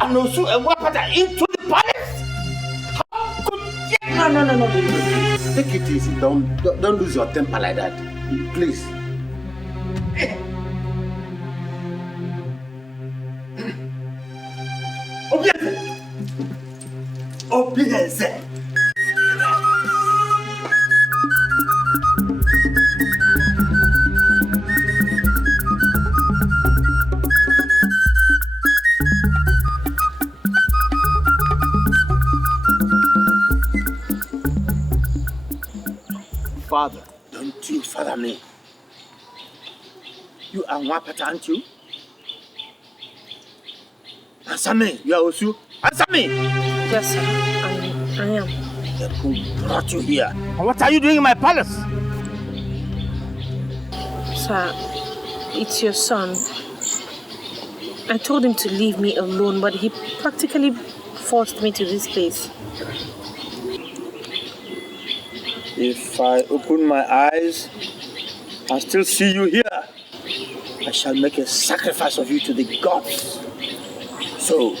an Usu and Wapata into the palace? How could you? No. Take it easy. Don't lose your temper like that. Please. Obieze. Father, don't you father me. You are Wapata, aren't you? Answer me, you are Osu. Answer me! Yes, sir. I am. Then who brought you here? And what are you doing in my palace? Sir, it's your son. I told him to leave me alone, but he practically forced me to this place. If I open my eyes and still see you here, I shall make a sacrifice of you to the gods. So,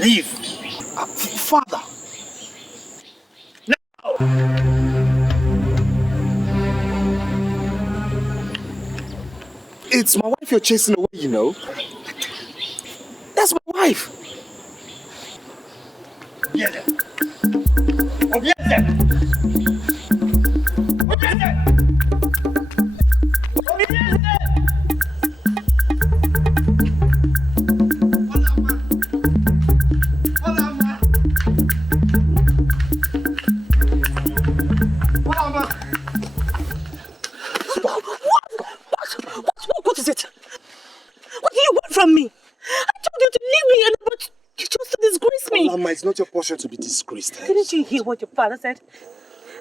leave. Father! Now! It's my wife you're chasing away, you know. That's my wife. Obieze! Obieze! What is it? What do you want from me? I told you to leave me, but you chose to disgrace me. Mama, it's not your portion to be disgraced. Didn't you hear what your father said?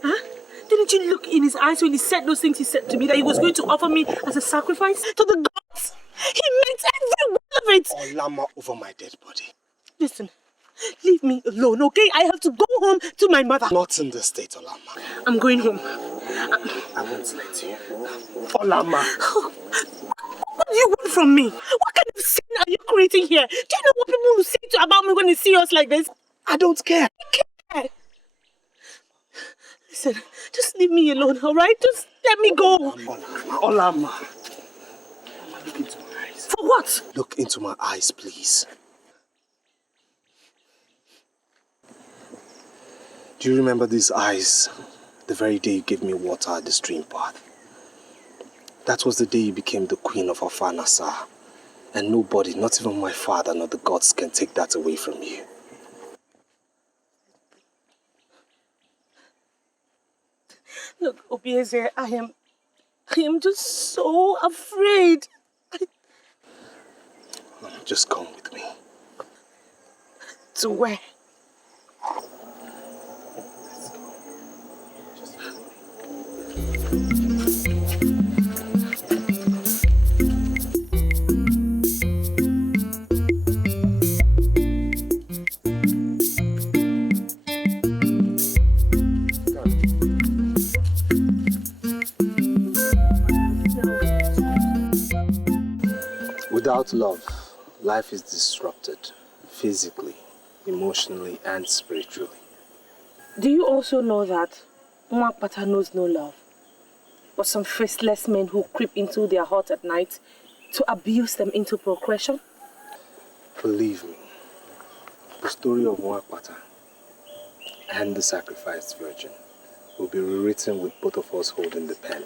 Huh? Didn't you look in his eyes when he said those things he said to me, that he was going to offer me as a sacrifice to the gods? He meant every one of it. Olama over my dead body. Listen, leave me alone, okay? I have to go home to my mother. Not in this state, Olama. I'm going home. I won't let you. Olama. What do you want from me? What kind of sin are you creating here? Do you know what people will say about me when they see us like this? I don't care. I care. Listen, just leave me alone, alright? Just let me go. Olama. Look into my eyes. For what? Look into my eyes, please. Do you remember these eyes the very day you gave me water at the stream path? That was the day you became the queen of Afanasa. And nobody, not even my father nor the gods, can take that away from you. Look, Obieze, I am just so afraid. Just come with me. To where? Without love, life is disrupted, physically, emotionally, and spiritually. Do you also know that Mwakpata knows no love, but some faceless men who creep into their hearts at night to abuse them into procreation? Believe me, the story of Mwakpata and the sacrificed virgin will be rewritten with both of us holding the pen.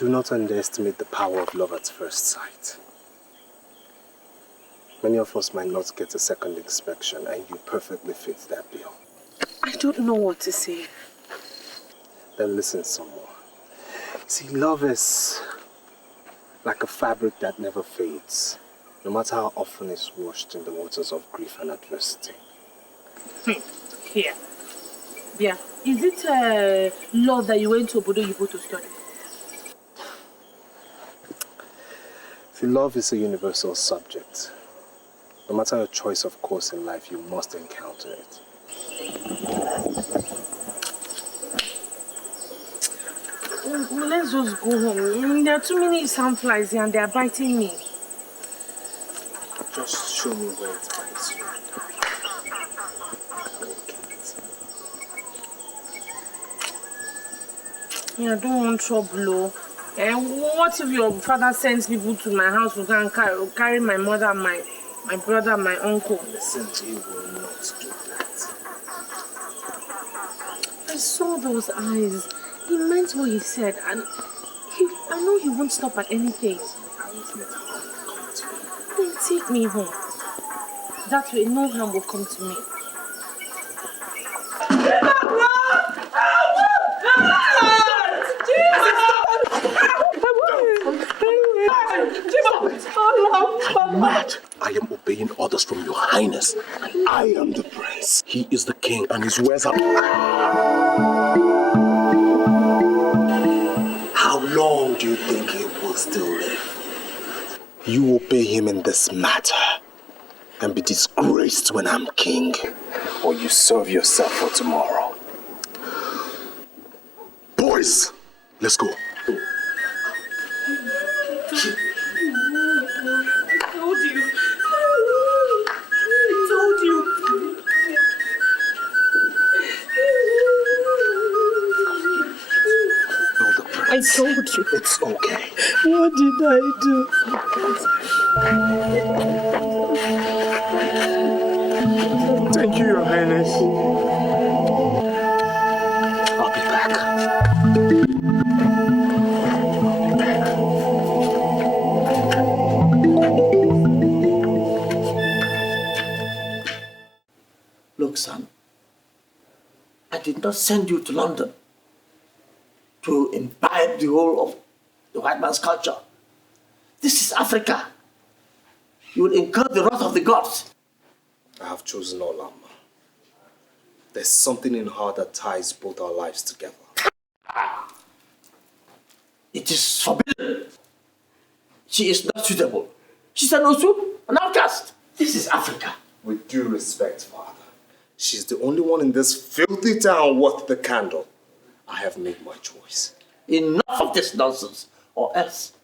Do not underestimate the power of love at first sight. Many of us might not get a second inspection, and you perfectly fit that bill. I don't know what to say. Then listen some more. See, love is like a fabric that never fades, no matter how often it's washed in the waters of grief and adversity. Here. Yeah. Is it law that you went to Obodo Yibo to study? See, love is a universal subject. No matter your choice of course in life, you must encounter it. Let's just go home. There are too many sandflies here and they are biting me. Just show me where it bites you. Yeah, I don't want trouble. And what if your father sends people to my house to go and carry my mother, my brother, my uncle? Listen, he will not do that. I saw those eyes. He meant what he said, and I know he won't stop at anything. I won't let harm come to you. Then take me home. That way, no harm will come to me. Mad. I am obeying orders from your highness. I am the prince. He is the king and his words are... How long do you think he will still live? You obey him in this matter and be disgraced when I'm king, or you serve yourself for tomorrow. Boys, let's go. I told you. It's okay. What did I do? Thank you, Your Highness. I'll be back. Look, son, I did not send you to London to imbibe the whole of the white man's culture. This is Africa. You will incur the wrath of the gods. I have chosen Olama. There's something in her that ties both our lives together. It is forbidden. She is not suitable. She's an Osu, an outcast. This is Africa. With due respect, Father, she's the only one in this filthy town worth the candle. I have made my choice. Enough of this nonsense, or else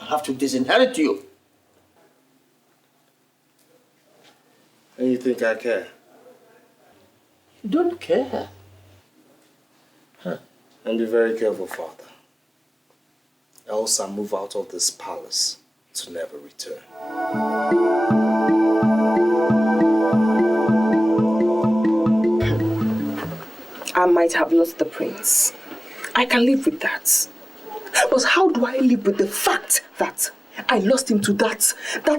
I'll have to disinherit you. And you think I care? You don't care. Huh. And be very careful, Father. Else I move out of this palace to never return. I might have lost the prince. I can live with that. But how do I live with the fact that I lost him to that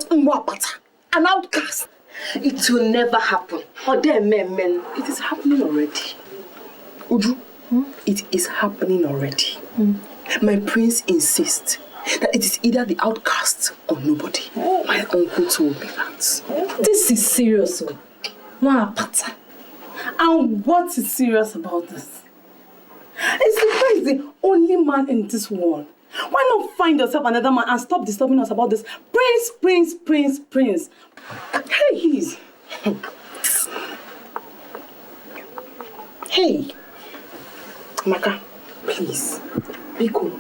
Mwapata, an outcast? It will never happen. Or there, men, it is happening already. Uju, it is happening already. My prince insists that it is either the outcast or nobody. My uncle told me that. This is serious, Mwapata. And what is serious about this? Is the prince the only man in this world? Why not find yourself another man and stop disturbing us about this prince? Hey, he's... Hey, Maka, please, Biko,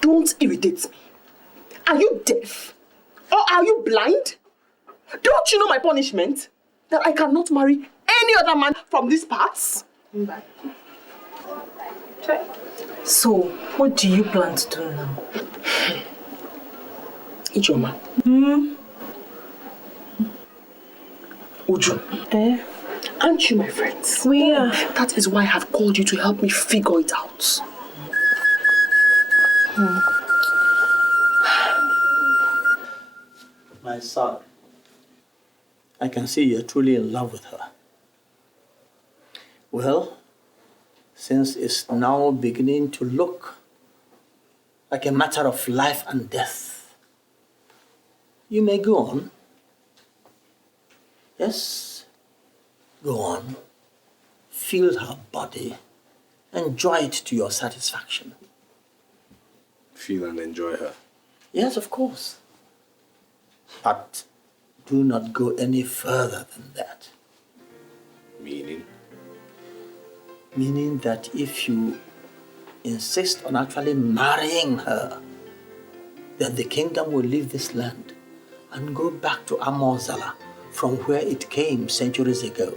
don't irritate me. Are you deaf? Or are you blind? Don't you know my punishment? That I cannot marry any other man from these parts? So, what do you plan to do now? Ijoma. Uju. Aren't you my friends? We are. That is why I have called you to help me figure it out. My son, I can see you're truly in love with her. Well, since it's now beginning to look like a matter of life and death, you may go on. Yes, go on. Feel her body. Enjoy it to your satisfaction. Feel and enjoy her. Yes, of course. But do not go any further than that. Meaning? Meaning that if you insist on actually marrying her, then the kingdom will leave this land and go back to Amozala, from where it came centuries ago.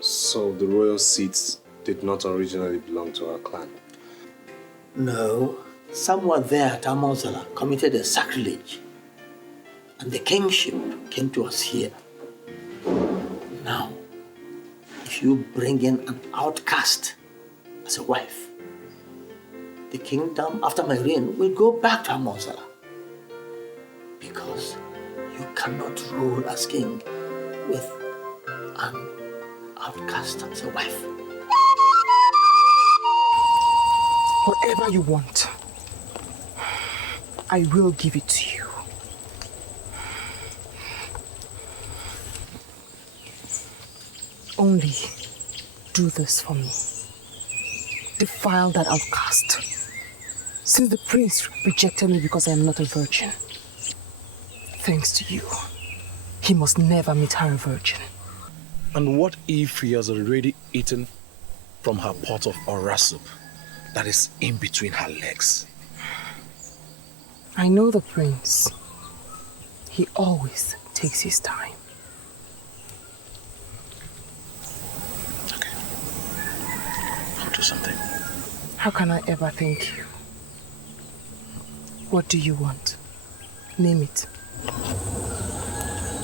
So the royal seats did not originally belong to our clan? No, someone there at Amonsala committed a sacrilege, and the kingship came to us here. Now, if you bring in an outcast as a wife, the kingdom after my reign will go back to Amonsala. Because you cannot rule as king with an outcast as a wife. Whatever you want, I will give it to you. Only do this for me. Defile that outcast. Since the prince rejected me because I am not a virgin, thanks to you, he must never meet her a virgin. And what if he has already eaten from her pot of ora soup that is in between her legs? I know the prince. He always takes his time. Okay. I'll do something. How can I ever thank you? What do you want? Name it.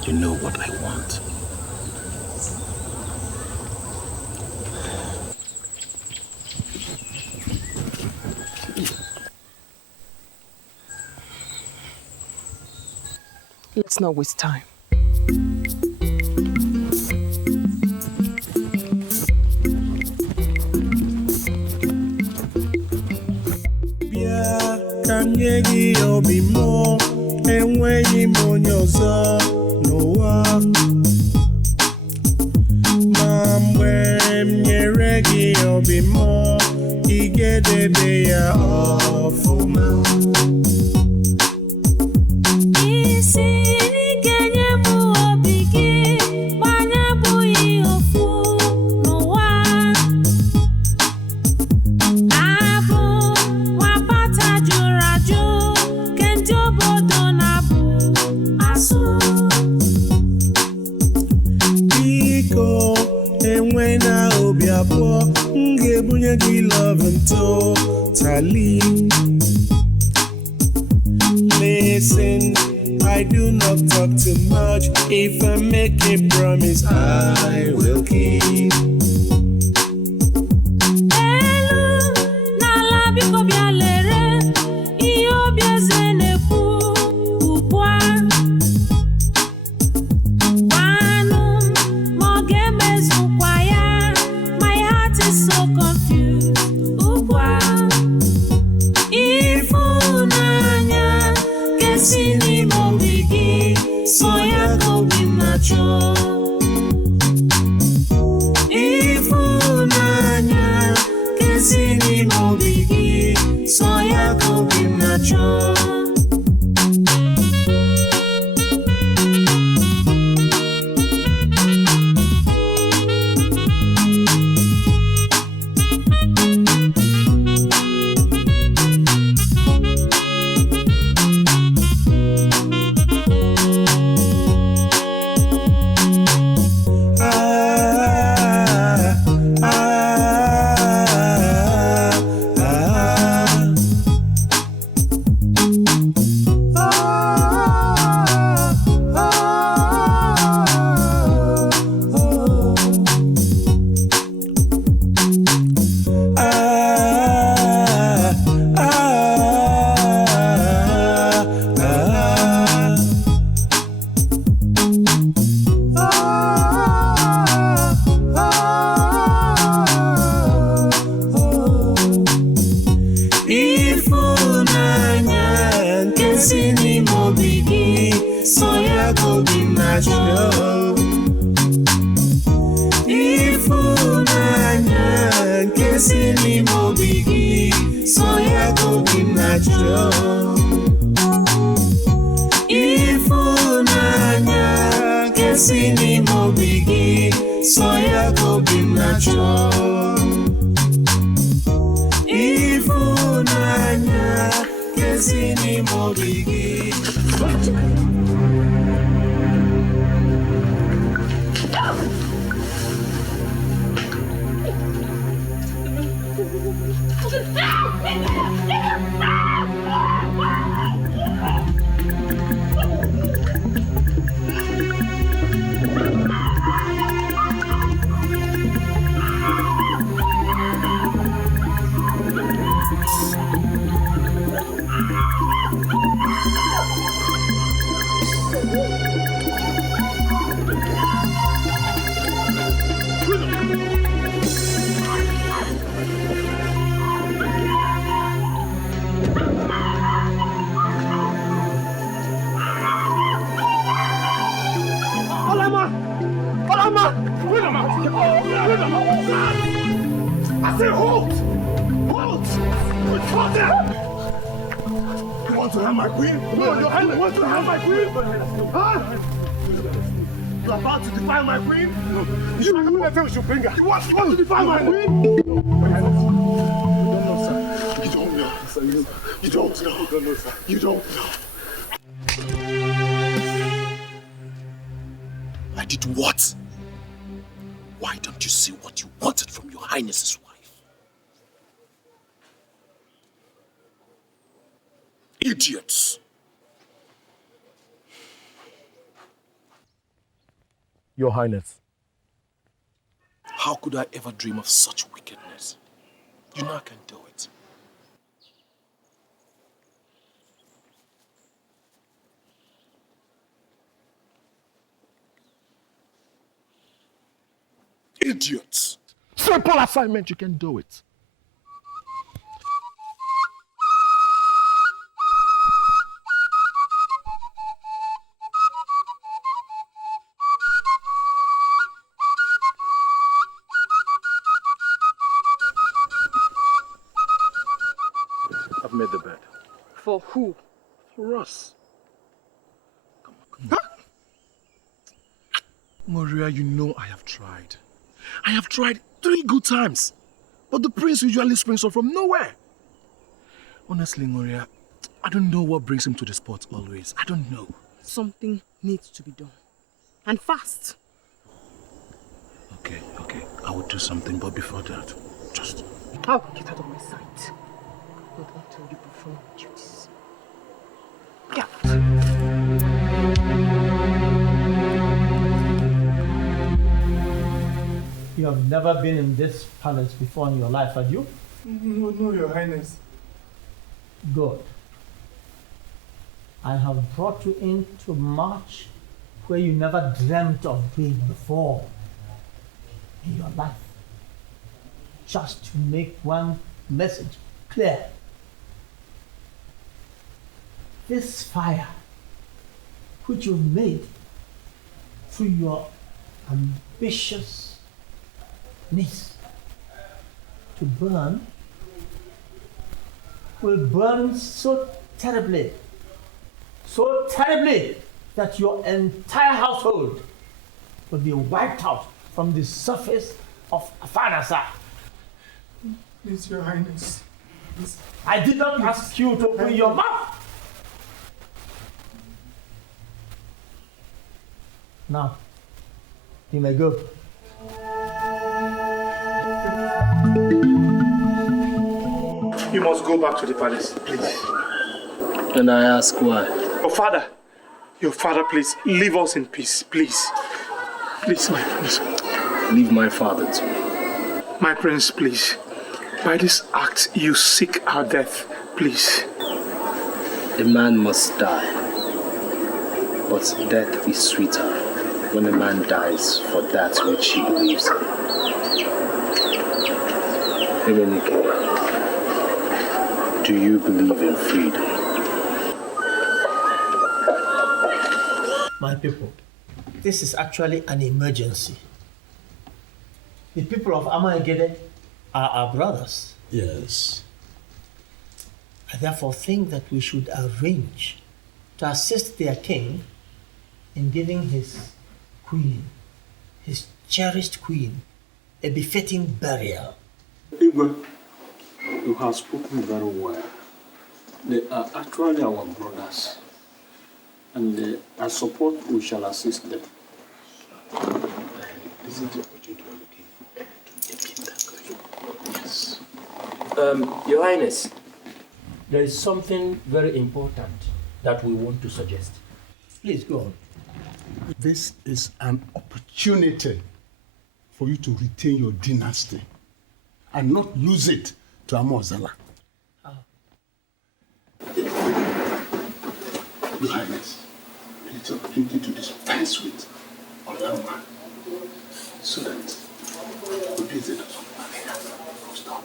You know what I want. Let's not waste time. Kanyegi obimo enweghị m onye ọzọ n'ụwa ma mgbe m nyere gị obimo ị ga-edebe ya ọfụma. Totally. Listen, I do not talk too much. If I make a promise, I will keep. Ah! I say hold! Hold! Hold there! You want to have my queen? No, Your Highness! You want to have my queen? Huh? You are about to defile my queen? No. You never we should bring her. You want to defile my queen? You don't know, sir. You don't know. You don't know, sir. You don't know. I did what? Why don't you see what you wanted from Your Highness's wife? Idiots! Your Highness. How could I ever dream of such wickedness? You know I can do it. Idiots! Simple assignment, you can do it. I've made the bed. For who? For us. Come on. Maria, you know I have tried. I have tried 3 good times. But the prince usually springs up from nowhere. Honestly, Maria, I don't know what brings him to the spot always. I don't know. Something needs to be done. And fast. Okay. I will do something, but before that, just... How? Get out of my sight. Not until you perform your duties. Get out. You have never been in this palace before in your life, have you? No, Your Highness. Good. I have brought you in to march where you never dreamt of being before in your life. Just to make one message clear. This fire, which you've made through your ambitious needs to burn, will burn so terribly that your entire household will be wiped out from the surface of Afanasa. Please, Your Highness. Please. I did not ask you to open your mouth. Now, you may go. You must go back to the palace, please. And I ask why? Your father, please, leave us in peace, please. Please, my prince. Leave my father too. My prince, please. By this act, you seek our death, please. A man must die. But death is sweeter when a man dies for that which he believes in. Emenike, do you believe in freedom? My people, this is actually an emergency. The people of Amaegede are our brothers. Yes. I therefore think that we should arrange to assist their king in giving his queen, his cherished queen, a befitting burial. Igwe, you have spoken very well. They are actually our brothers. And I support we shall assist them. Isn't it what you are looking for? To make it that good? Yes. Your Highness, there is something very important that we want to suggest. Please go on. This is an opportunity for you to retain your dynasty and not lose it to Amozala. Your Highness, it's an opportunity to dispense with another man so that we please it doesn't stop.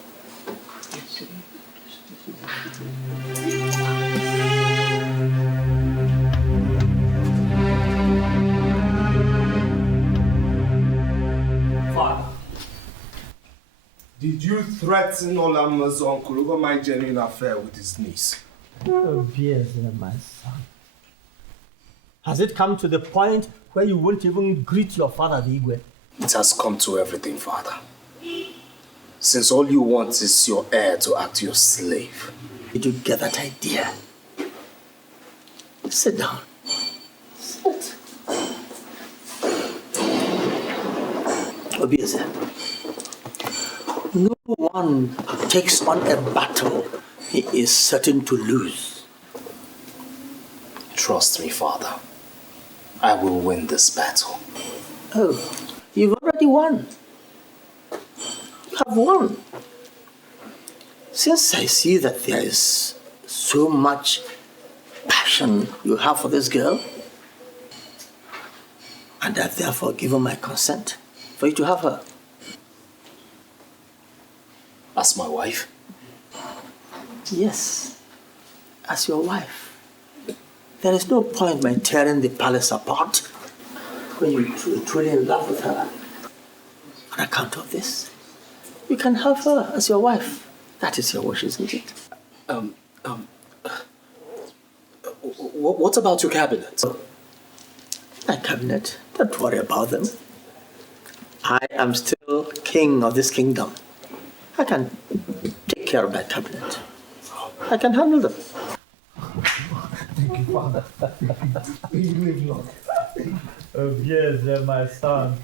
Father, Did you threaten Olama's uncle over my genuine affair with his niece? Oh, yes, my son. Has it come to the point where you won't even greet your father, the Igwe? It has come to everything, Father. Since all you want is your heir to act your slave. Did you get that idea? Sit down. Sit. Obviously, no one takes on a battle he is certain to lose. Trust me, Father. I will win this battle. Oh, you've already won. You have won. Since I see that there is so much passion you have for this girl, and I've therefore given my consent for you to have her. As my wife? Yes, as your wife. There is no point in tearing the palace apart when you're truly in love with her. On account of this, you can have her as your wife. That is your wish, isn't it? What about your cabinet? My cabinet? Don't worry about them. I am still king of this kingdom. I can take care of my cabinet. I can handle them. Thank you, Father. You live long. Oh, yes, my son.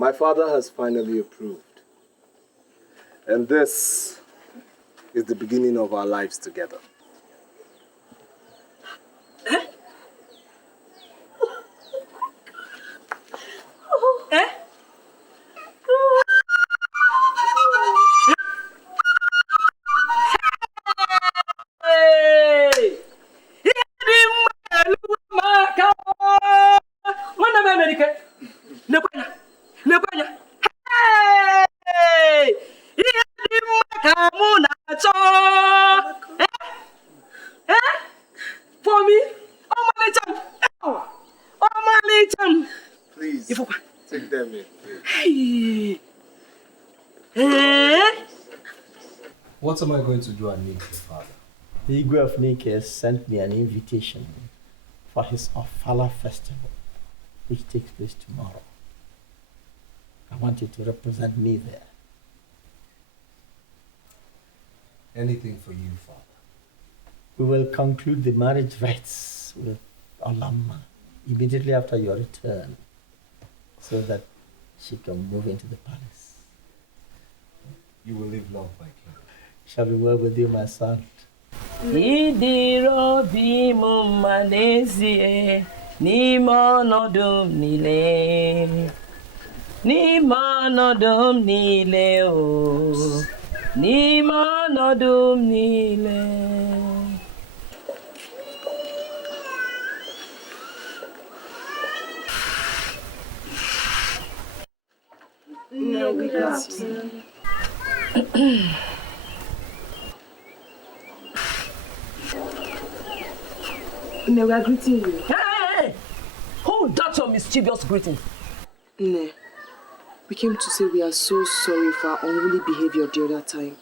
My father has finally approved. And this is the beginning of our lives together. Please, take them in. What am I going to do at Nike, Father? The Igwe of Nike sent me an invitation for his Ofala festival, which takes place tomorrow. I want you to represent me there. Anything for you, Father. We will conclude the marriage rites with Olama immediately after your return, so that she can move into the palace. You will live long, my king. Shall be well with you, my son. Idiro bi mu manezie n'ime ọnọdụ m niile. N'ime ọnọdụ m niile o. N'ime ọnọdụ m niile. No, we got you. No, we are greeting you. Hey! Hold that your mischievous greeting. No. We came to say we are so sorry for our unruly behavior the other time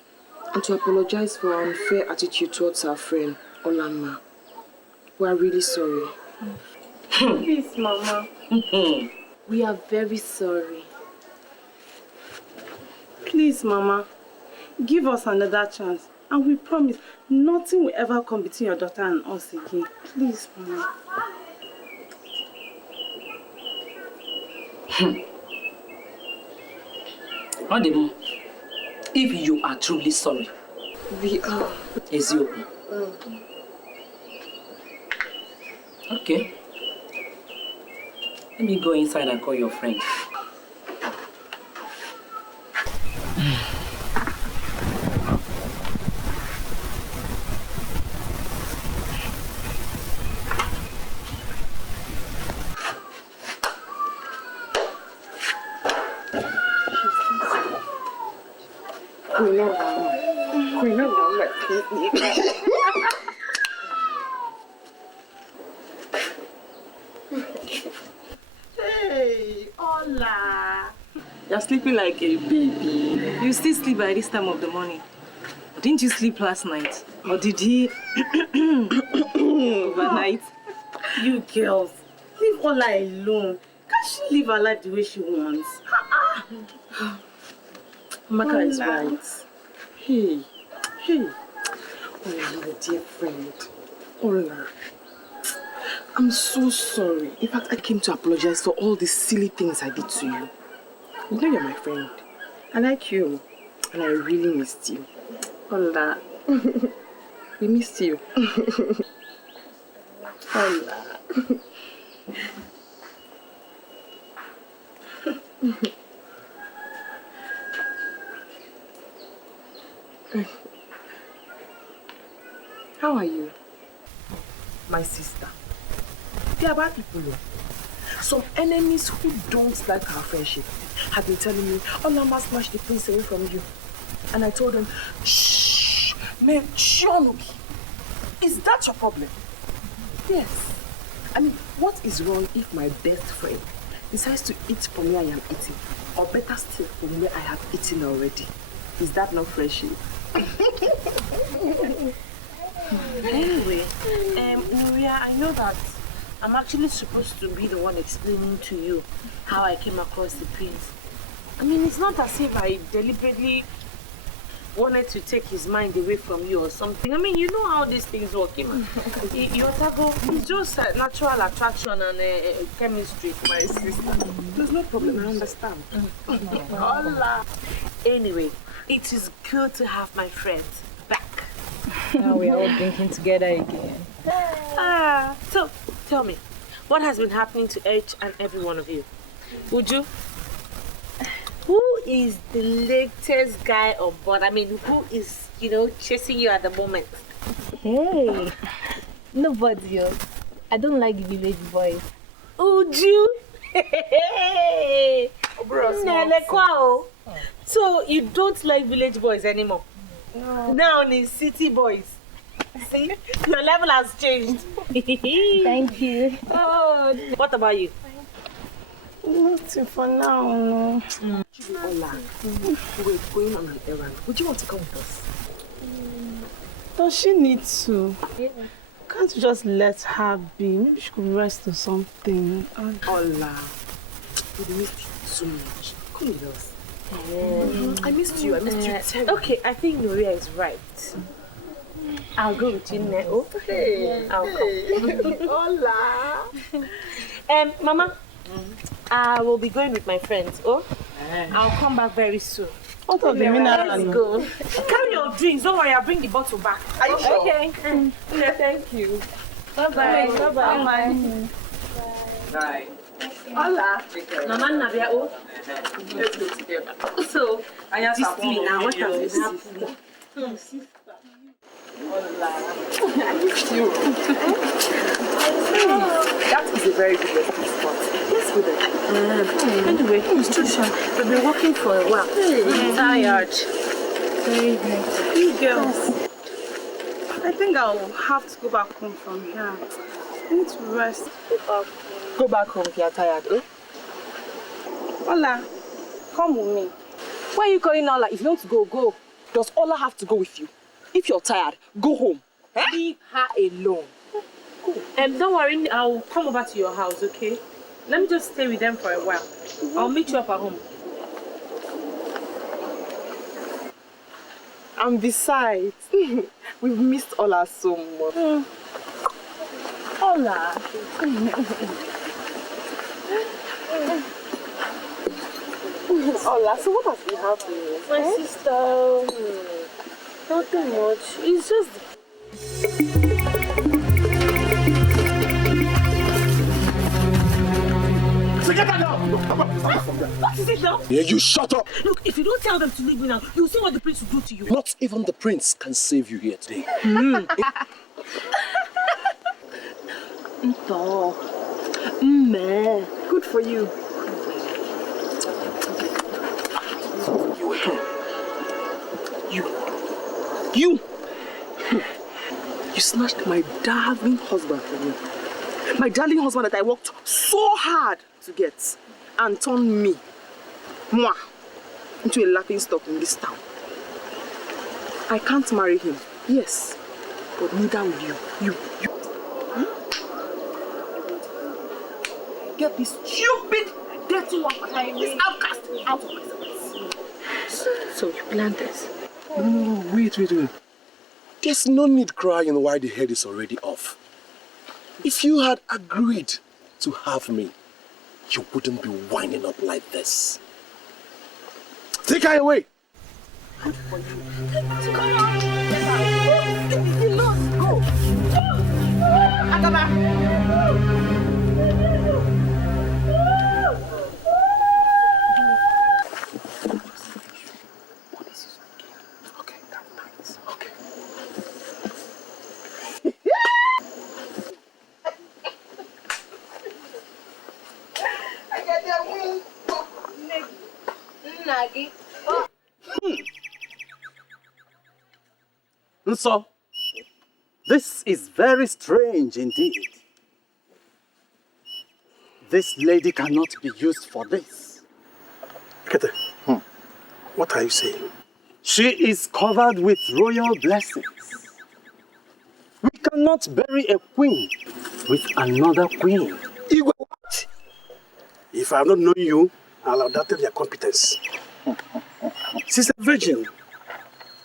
and to apologize for our unfair attitude towards our friend, Olama. We are really sorry. Please, Mama. We are very sorry. Please, Mama, give us another chance. And we promise nothing will ever come between your daughter and us again. Please, Mama. Ademo, if you are truly sorry, We are. is you. Okay. Let me go inside and call your friend. Hey, hola. You're sleeping like a baby. You still sleep by this time of the morning. Didn't you sleep last night? Or did he overnight? You girls, leave Ola alone. Can't she live her life the way she wants? Maka is right. Hey. Oh, my dear friend. Ola. I'm so sorry. In fact, I came to apologize for all the silly things I did to you. You know you're my friend. I like you. And I really missed you. Ola. We missed you. Ola. How are you? My sister. They are bad people. Some enemies who don't like our friendship have been telling me, Ola must smash the prince away from you. And I told them, shh, man, Shionuki. Is that your problem? Yes. I mean, what is wrong if my best friend decides to eat from where I am eating? Or better still, from where I have eaten already? Is that not friendship? Anyway, Nuria, I know that I'm actually supposed to be the one explaining to you how I came across the prince. I mean, it's not as if I deliberately wanted to take his mind away from you or something. I mean, you know how these things work. It's just a natural attraction and chemistry. My sister. There's no problem, I understand. Hola. Anyway, it is good to have my friends back. Now we are all drinking together again. So tell me, what has been happening to each and every one of you? Uju, who is the latest guy on board? I mean, who is, chasing you at the moment? Hey, nobody else. I don't like village boys. Uju? Hey! So you don't like village boys anymore? No. Now it's city boys. See, your level has changed. Thank you. Oh, what about you? Nothing for now, no. Ola, we're going on an errand. Would you want to come with us? Does she need to? Can't you just let her be? Maybe she could rest or something. Ola, we missed you so much. Come with us. I missed you terribly. Okay, I think Nuria is right. I'll go with you, Neo. Hey. I'll come. Hola. Mama, I will be going with my friends. I'll come back very soon. What of the mineral? Let's go. Carry your drinks. Don't worry, I'll bring the bottle back. Are you sure? Okay. Thank you. Bye-bye. Bye-bye. Bye. Hola. Mama Nabia, Let's go together. So, this thing now, what has been happening? Hola. I missed you. That is a very good resting spot. Let's go there. Anyway, it's too short. We've been walking for a while. I'm tired. Very good. You girls, I think I'll have to go back home from here. I need to rest. Go back home if you're tired, Ola, come with me. Why are you calling Ola? If you want to go, go. Does Ola have to go with you? If you're tired, go home. Leave her alone. Don't worry, I'll come over to your house, okay? Let me just stay with them for a while. I'll meet you up at home. And besides, we've missed Ola so much. Ola. Ola, so what has been happening? My sister, nothing much. It's just... So get that now! What is it now? Yeah, you shut up! Look, if you don't tell them to leave me now, you'll see what the prince will do to you. Not even the prince can save you here today. Nto. Meh. Good for you. You snatched my darling husband from me. My darling husband that I worked so hard to get and turned me, moi, into a laughing stock in this town. I can't marry him, yes, but neither will you. Get this stupid, dirty one, this outcast out of my service. So you planned this? No, wait. There's no need crying while the head is already off. If you had agreed to have me, you wouldn't be winding up like this. Take her away! Good for you. Come on! Go! Agaba! So, this is very strange indeed. This lady cannot be used for this. Kete, what are you saying? She is covered with royal blessings. We cannot bury a queen with another queen. Igwe, what? If I have not known you, I'll have doubted your competence. She's a virgin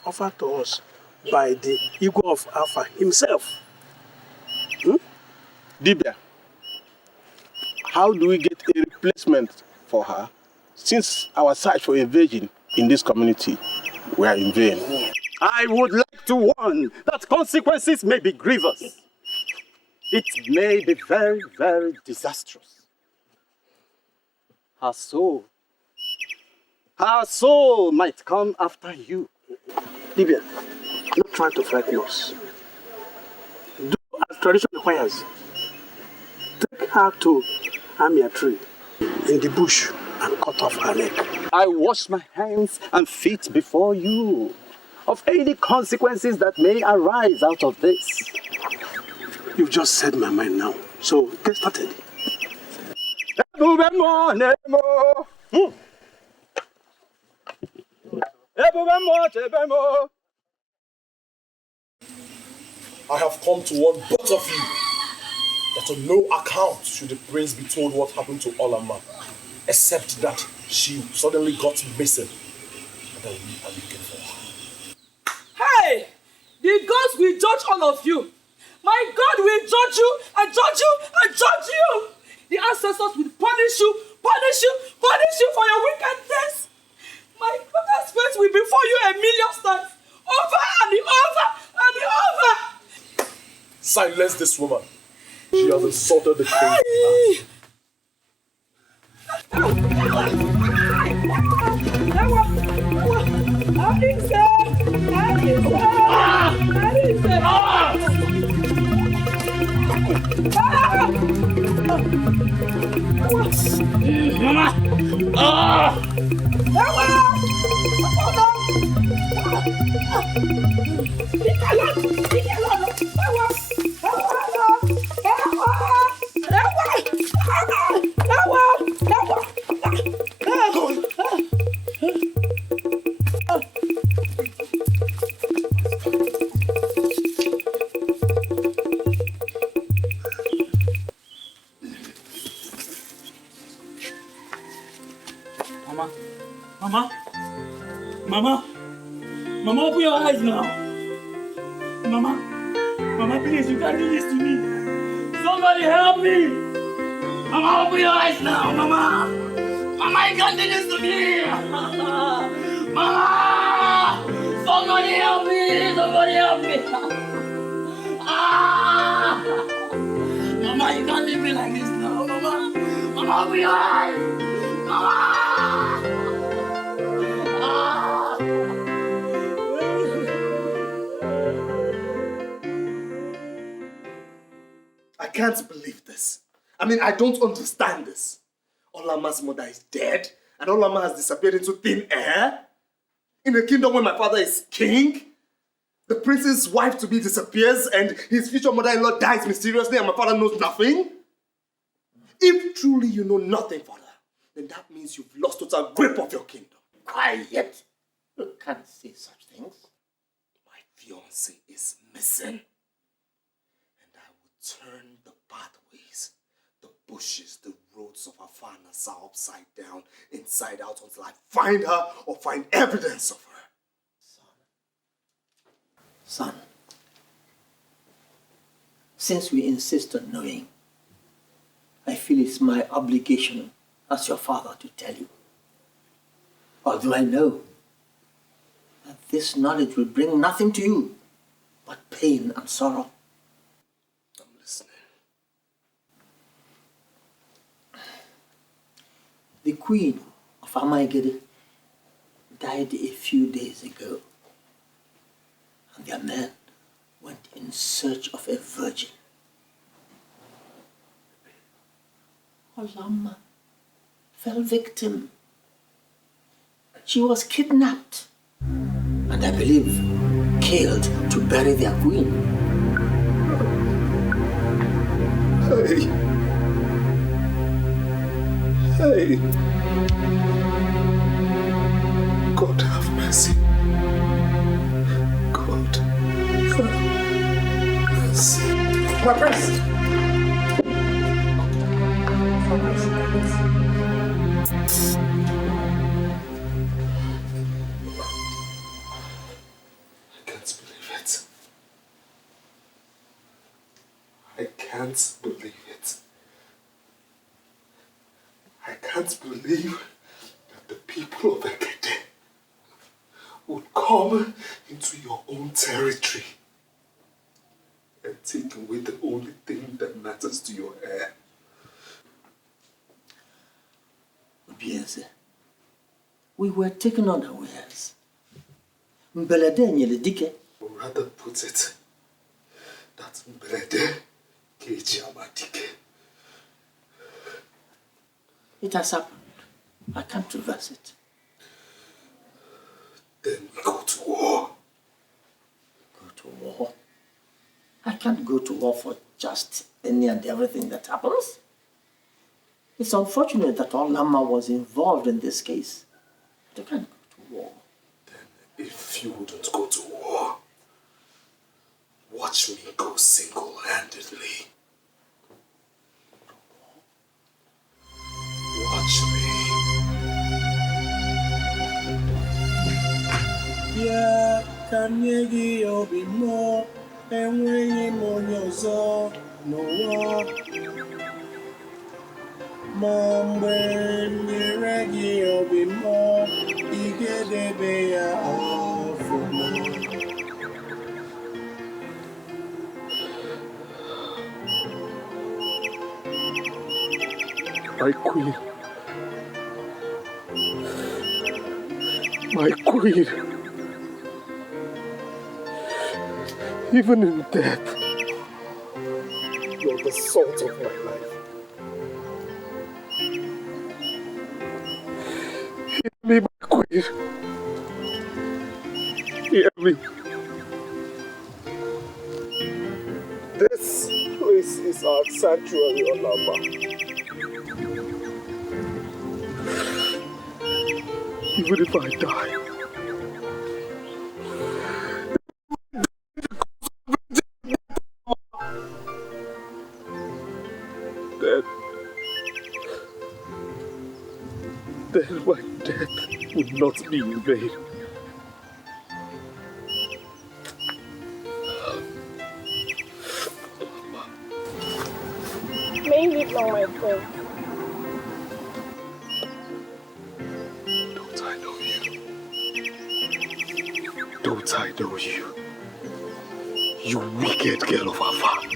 offered to us by the Igwe of Alpha himself. Dibia, how do we get a replacement for her since our search for a virgin in this community were in vain? I would like to warn that consequences may be grievous. It may be very, very disastrous. Her soul might come after you. Dibia, not trying to frighten us. Do as tradition requires. Take her to Amia tree in the bush and cut off her neck. I wash my hands and feet before you of any consequences that may arise out of this. You've just said my mind now, so get started. I have come to warn both of you that on no account should the prince be told what happened to Olama, except that she suddenly got missing and that we are looking for her. Hey! The gods will judge all of you. My God will judge you and judge you and judge you. The ancestors will punish you for your wickedness. My father's face will be for you 1,000,000 times. Over and over and over. Silence this woman. She has insulted the king. Mama, open your eyes now. Mama, please, you can't do this to me. Somebody help me. Mama, open your eyes now, Mama. Mama, you can't do this to me! Mama! Somebody help me! Somebody help me! Ah! Mama, you can't leave me like this now, Mama! Mama, I'll be alive! Mama! Ah! I can't believe this. I mean, I don't understand this. Olama's mother is dead, and Olama has disappeared into thin air? In a kingdom where my father is king? The prince's wife-to-be disappears, and his future mother-in-law dies mysteriously, and my father knows nothing? If truly you know nothing, father, then that means you've lost total grip of your kingdom. Quiet! You can't say such things. My fiancé is missing. And I will turn the pathways, the bushes, the roads of Afar Nassau upside down, inside out, until I find her or find evidence of her. Son, since we insist on knowing, I feel it's my obligation as your father to tell you. Although I know that this knowledge will bring nothing to you but pain and sorrow. I'm listening. The queen of Amaigede died a few days ago, and their men went in search of a virgin. Olama fell victim. She was kidnapped and I believe killed to bury their queen. Hey. Hey. God have mercy. God have mercy. My prince! I can't believe it. I can't believe that the people of Ekede would come into your own territory and take away the only thing that matters to your heir. Obieze, we were taken unawares. Mbelede nyele Dikeh. Or rather put it, that Mbelede keji Dikeh. It has happened. I can't reverse it. Then we go to war. Go to war? I can't go to war for just any and everything that happens. It's unfortunate that Olama was involved in this case. But I can't go to war. Then if you wouldn't go to war, watch me go single-handedly. Watch me. Yeah, can you give your be more and when you on your zone? No one. Mom, when you reggae, you'll be more. You get the bear off for more. My queen. My queen. Even in death, you're the salt of my life. Hear me, my queen. Hear me. This place is our sanctuary, Olama. Even if I die, then my death would not be in vain. May you live long, my friend. Don't I know you? You wicked girl of Afa.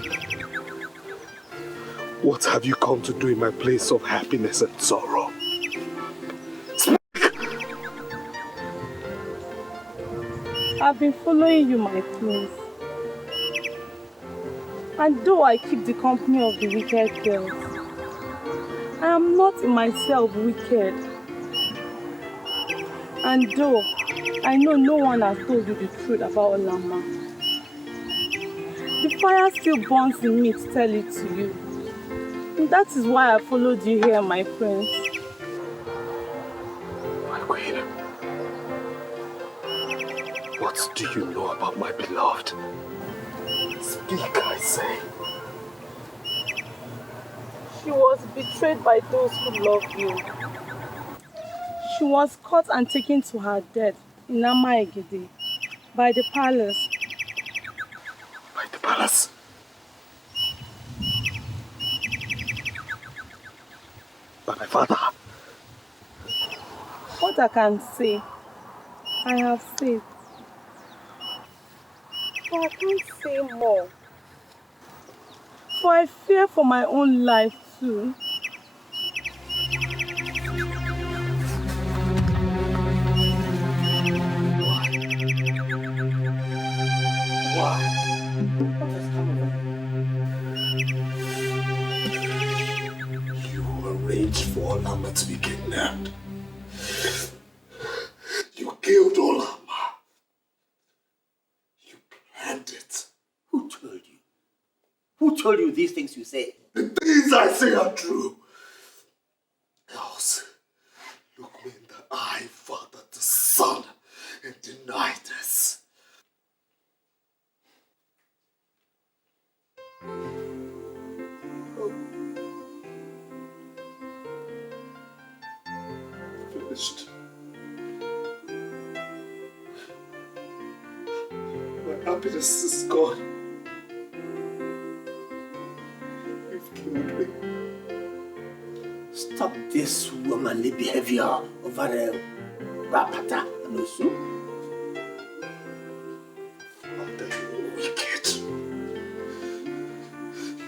What have you come to do in my place of happiness and sorrow? I've been following you, my prince. And though I keep the company of the wicked girls, I am not in myself wicked. And though I know no one has told you the truth about Olama, the fire still burns in me to tell it to you. And that is why I followed you here, my prince. My queen, what do you know about my beloved? Speak, I say. She was betrayed by those who love you. She was caught and taken to her death in Amaegede by the palace. By the palace? By my father? What I can say, I have said. But I can't say more. For I fear for my own life too. Why? You arranged for Olama to be kidnapped. You killed Olama. You planned it. Who told you? Who told you these things you say? The things I say are true. Else, look me in the eye, Father, the Son, and deny this. Finished. My happiness is gone. You've killed me. Stop this womanly behavior over Rapata and Osu. Father, you're wicked.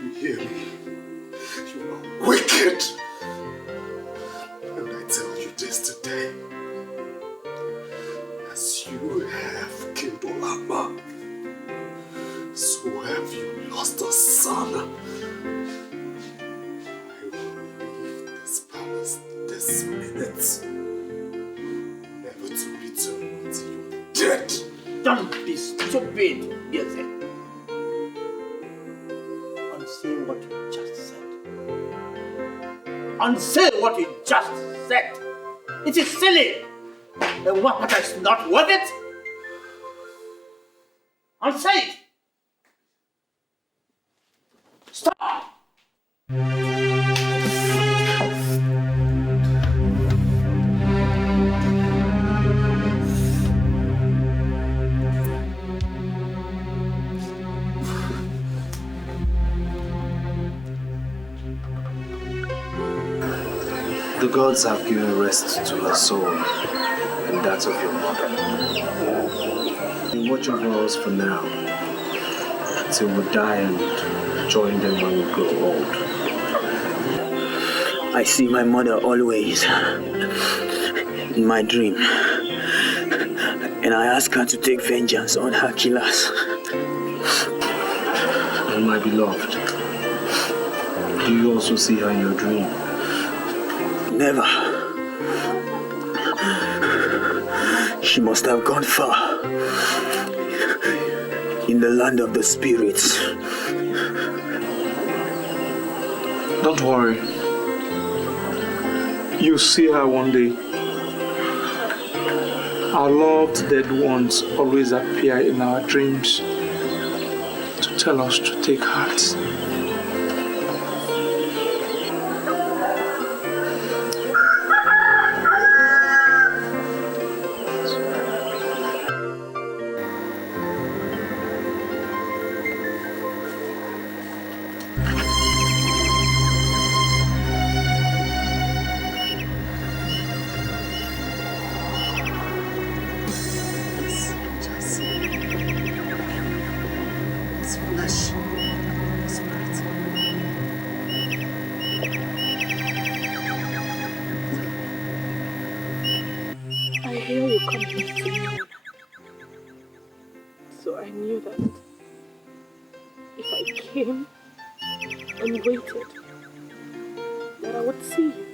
You hear me? You are wicked. And I tell you this today. As you have killed Olama, so have you lost a son. I will leave this palace this minute, never to return until you're dead. Don't be stupid, yes. Unsay what you just said. Unsay what you just said. It is silly. The Wapata is not worth it. Unsay it. Stop. The gods have given rest to her soul and that of your mother. You watch over us for now, till we die and join them when we grow old. I see my mother always in my dream, and I ask her to take vengeance on her killers. And my beloved, do you also see her in your dream? Never. She must have gone far in the land of the spirits. Don't worry. You'll see her one day. Our loved dead ones always appear in our dreams to tell us to take heart. come here to me. So I knew that if I came and waited, that I would see you.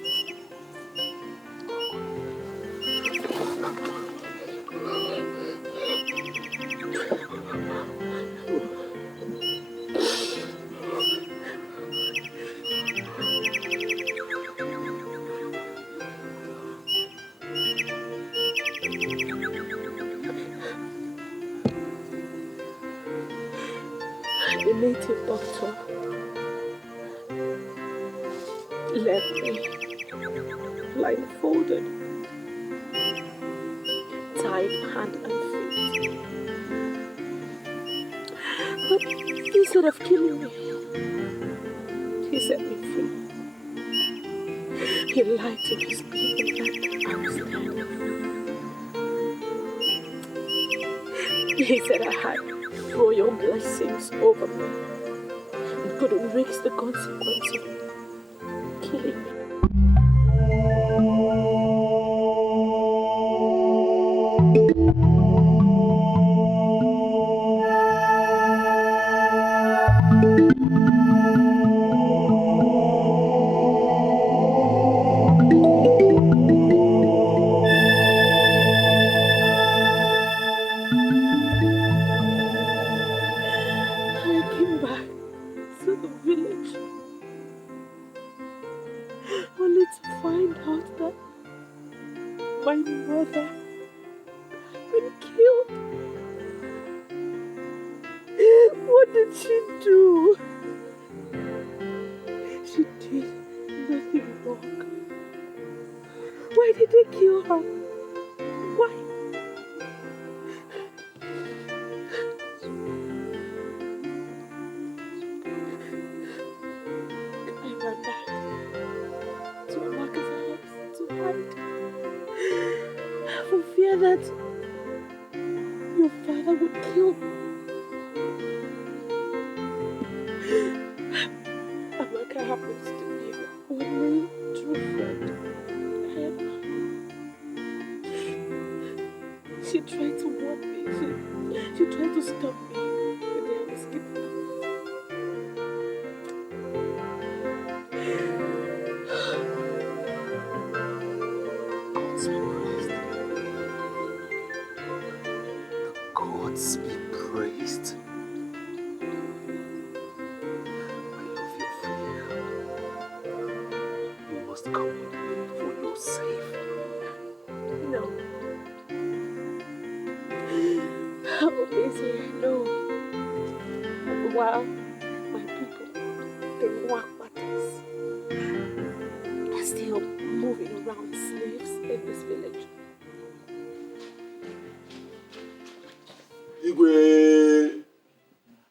The native doctor left me blindfolded, tied hand and feet. But instead of killing me, he set me free. He lied to his people that I was dead. He said I had royal blessings over me and couldn't risk the consequence of killing me.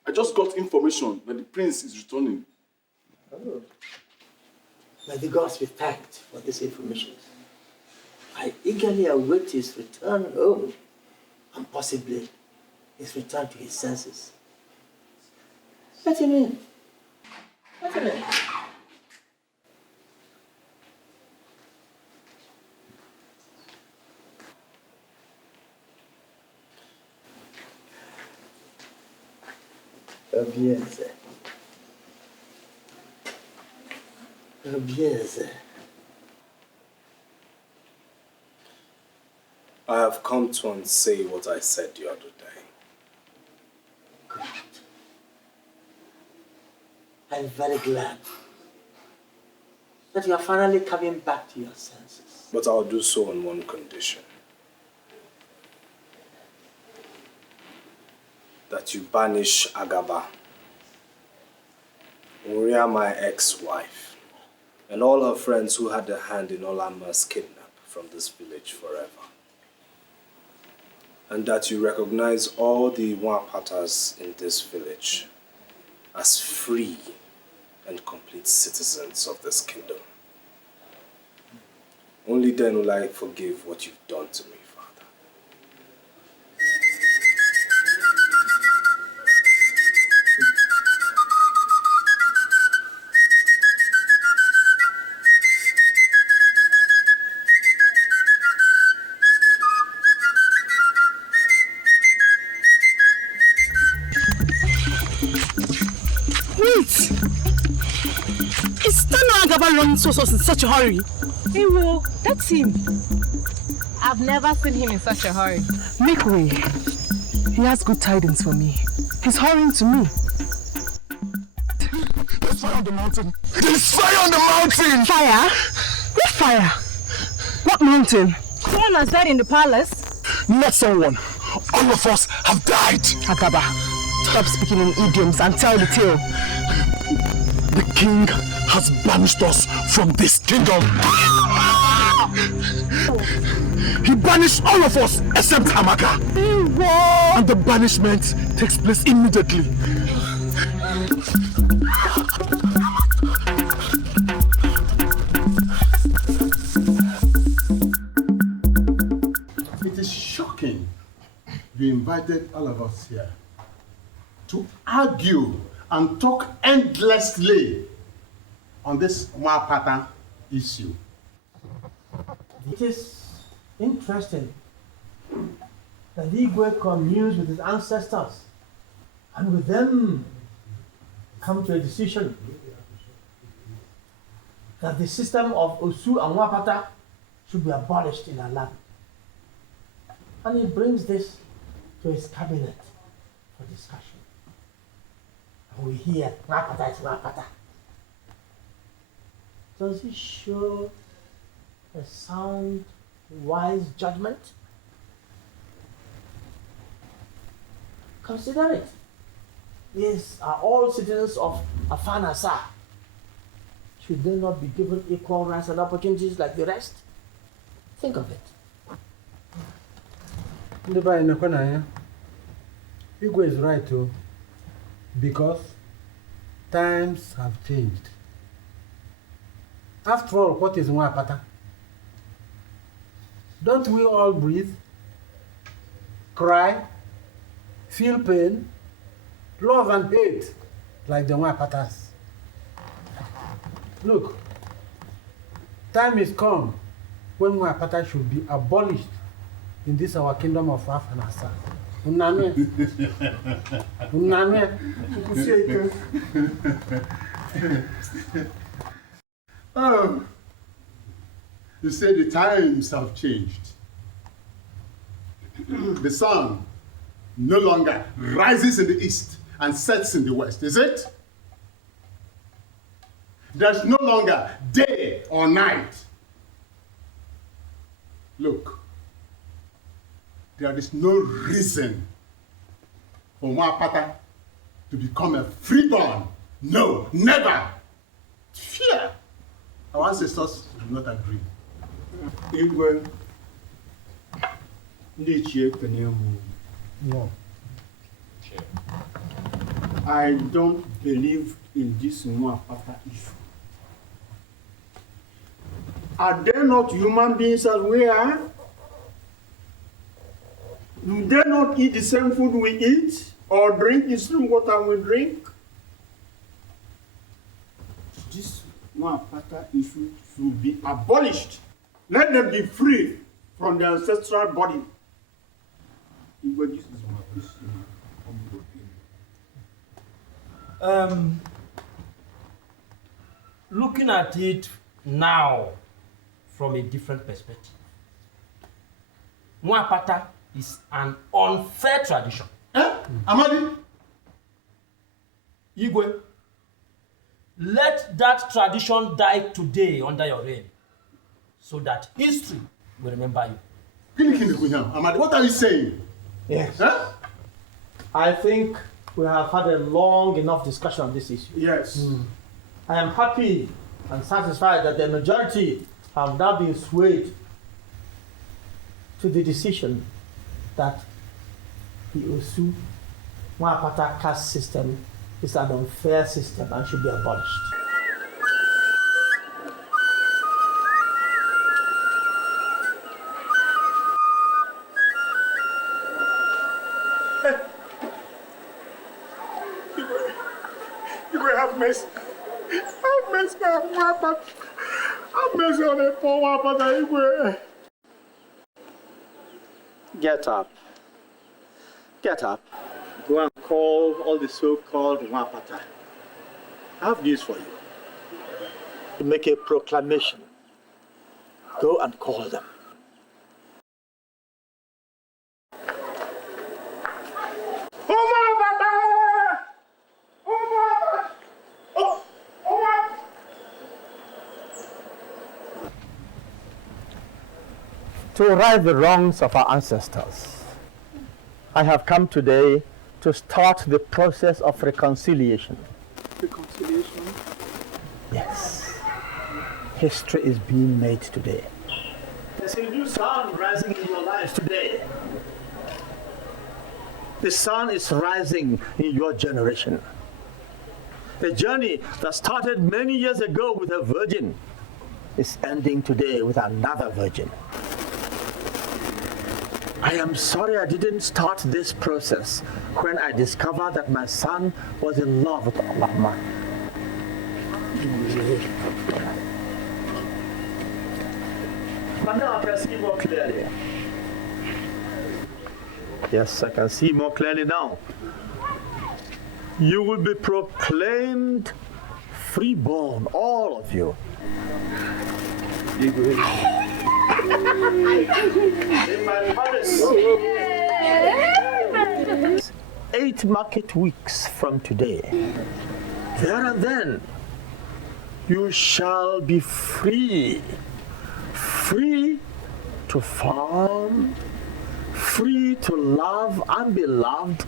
I just got information that the prince is returning. Oh. May the gods be thanked for this information. I eagerly await his return home and possibly his return to his senses. Let him in. Let him in. Bien, sir. Bien, sir. I have come to unsay what I said the other day. Good. I'm very glad that you are finally coming back to your senses. But I'll do so on one condition. That you banish Agaba, Uria, my ex-wife, and all her friends who had a hand in Olama's kidnap from this village forever. And that you recognize all the Wapatas in this village as free and complete citizens of this kingdom. Only then will I forgive what you've done to me. running so in such a hurry? Hey, well, that's him. I've never seen him in such a hurry. Make way. He has good tidings for me. He's hurrying to me. There's fire on the mountain! There's fire on the mountain! Fire? What fire? What mountain? Someone has died in the palace. Not someone. All of us have died. Agaba, stop speaking in idioms and tell the tale. The king has banished us from this kingdom. He banished all of us except Amaka. And the banishment takes place immediately. It is shocking you invited all of us here to argue and talk endlessly on this Nwapata issue. It is interesting that Igwe communes with his ancestors and with them come to a decision that the system of Osu and Nwapata should be abolished in our land. And he brings this to his cabinet for discussion. And we hear, Nwapata is Nwapata. Does he show a sound, wise judgment? Consider it. These are all citizens of Afanasa. Should they not be given equal rights and opportunities like the rest? Think of it. Igwe is right too, because times have changed. After all, what is Nwapata? Don't we all breathe, cry, feel pain, love and hate like the Nwapatas? Look, time is come when Nwapata should be abolished in this our kingdom of Afanasa. Oh, you say the times have changed. The sun no longer rises in the east and sets in the west, is it? There's no longer day or night. Look, there is no reason for Nwapata to become a freeborn. No, never. Fear. Our ancestors do not agree. Igwe, no. I don't believe in this Nwapata issue. Are they not human beings as we are? Do they not eat the same food we eat or drink the same water we drink? This Nwapata issue should be abolished. Let them be free from their ancestral body. This is my Looking at it now from a different perspective, Nwapata is an unfair tradition. Amadi? Igwe, let that tradition die today under your reign, so that history will remember you. Amadi, what are you saying? Yes. Huh? I think we have had a long enough discussion on this issue. Yes. I am happy and satisfied that the majority have now been swayed to the decision that the Osu Nwapata caste system is an unfair system and should be abolished. You have mercy. Have mercy on Nwapata. Have mercy on the poor Nwapata. Get up. Get up. Go and call all the so-called Nwapata. I have news for you. to make a proclamation. Go and call them. To right the wrongs of our ancestors, I have come today to start the process of reconciliation. Reconciliation? Yes. History is being made today. There's a new sun rising in your lives today. The sun is rising in your generation. A journey that started many years ago with a virgin is ending today with another virgin. I am sorry I didn't start this process when I discovered that my son was in love with Alama. But now I can see more clearly. Yes, I can see more clearly now. You will be proclaimed freeborn, all of you. In my palace. 8 market weeks from today, there and then, you shall be free. Free to farm, free to love and be loved,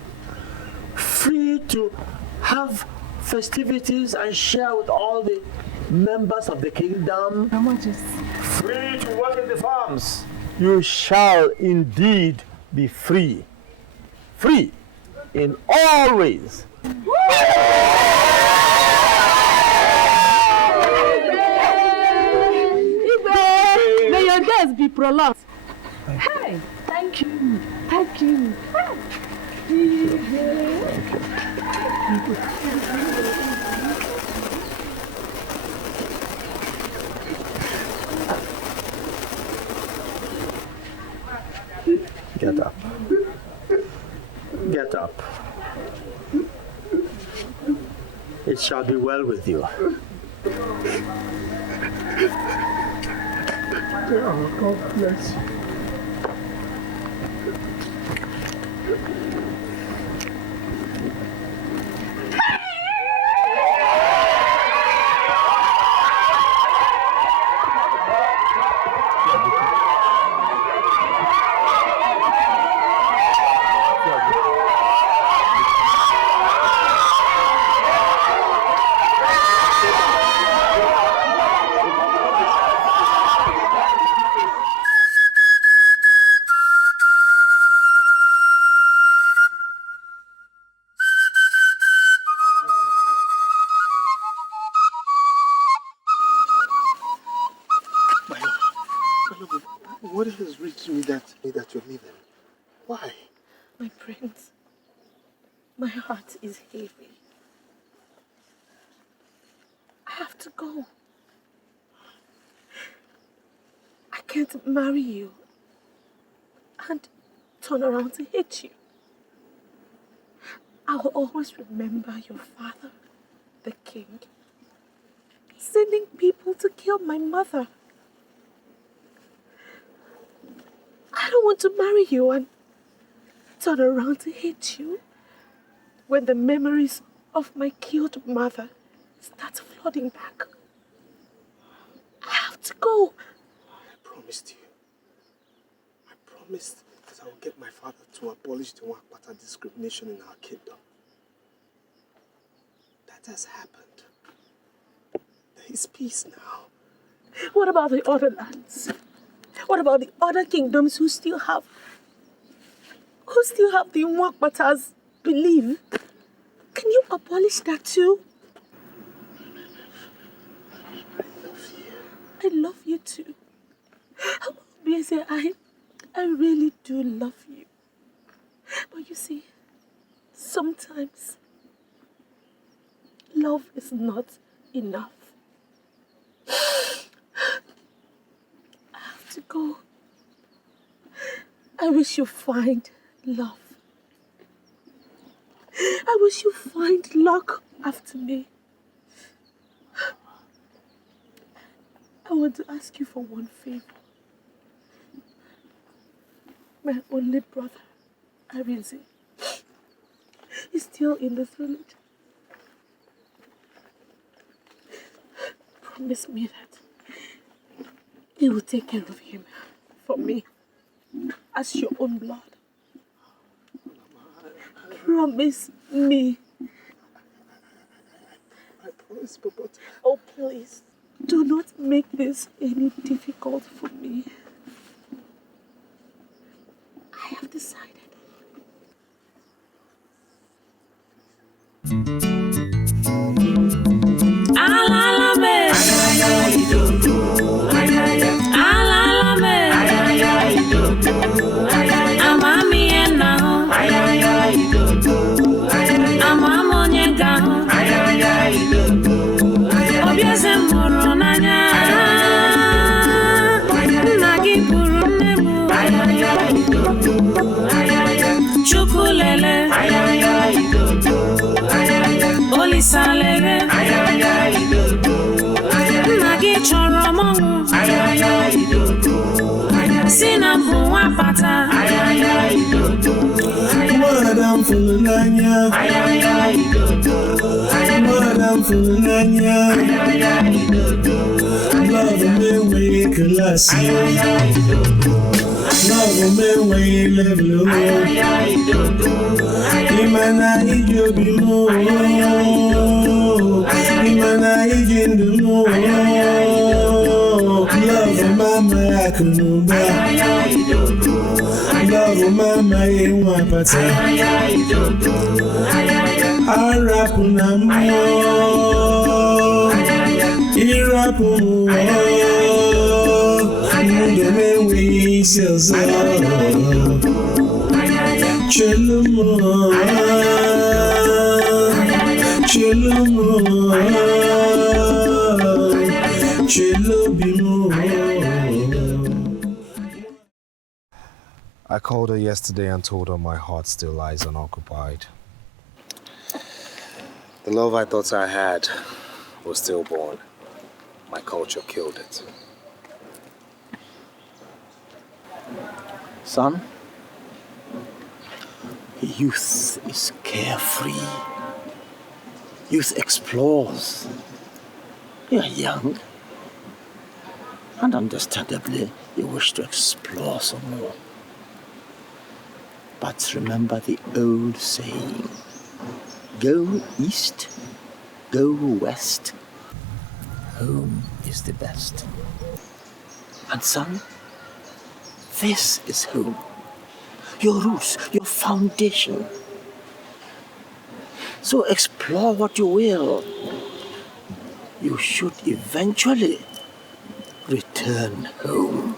free to have festivities and share with all the members of the kingdom. Free to work in the farms. You shall indeed be free. Free in all ways. May your days be prolonged. Hey, thank you. Thank you. Get up. Get up. It shall be well with you. Oh, God bless you. What has reached me that you're leaving? Why? My prince, my heart is heavy. I have to go. I can't marry you and turn around to hate you. I will always remember your father, the king, sending people to kill my mother. I don't want to marry you and turn around to hate you when the memories of my killed mother start flooding back. I have to go. I promised you. I promised that I will get my father to abolish the Wakpata discrimination in our kingdom. That has happened. There is peace now. What about the other lands? What about the other kingdoms who still have the Nwakbatas belief? Can you abolish that too? I love you too. Obviously, I really do love you. But you see, sometimes love is not enough. I have to go. I wish you find love. I wish you find luck after me. want to ask you for one favor. My only brother, Arinze, is still in this village. Promise me that you will take care of him for me as your own blood. Promise me. I promise, but... Oh, please, do not make this any difficult for me. I have decided. Chukulele, Olisalele, Nagi Choromongu, Sinambu Wapata, Madam Fulania, Madam Fulania, love me we classy, love me we level. Imana ijobimo, Imana ijindumo, love mama akunuba, love mama iwapata, arapunamo, irapumo, ndeme wiselso. Chelumo, Chelumo, Chelubimo. I called her yesterday and told her my heart still lies unoccupied. The love I thought I had was stillborn. My culture killed it. Son, youth is carefree. Youth explores. You are young. And understandably, you wish to explore some more. But remember the old saying, go east, go west. Home is the best. And son, this is home. Your roots, your foundation. So explore what you will. You should eventually return home.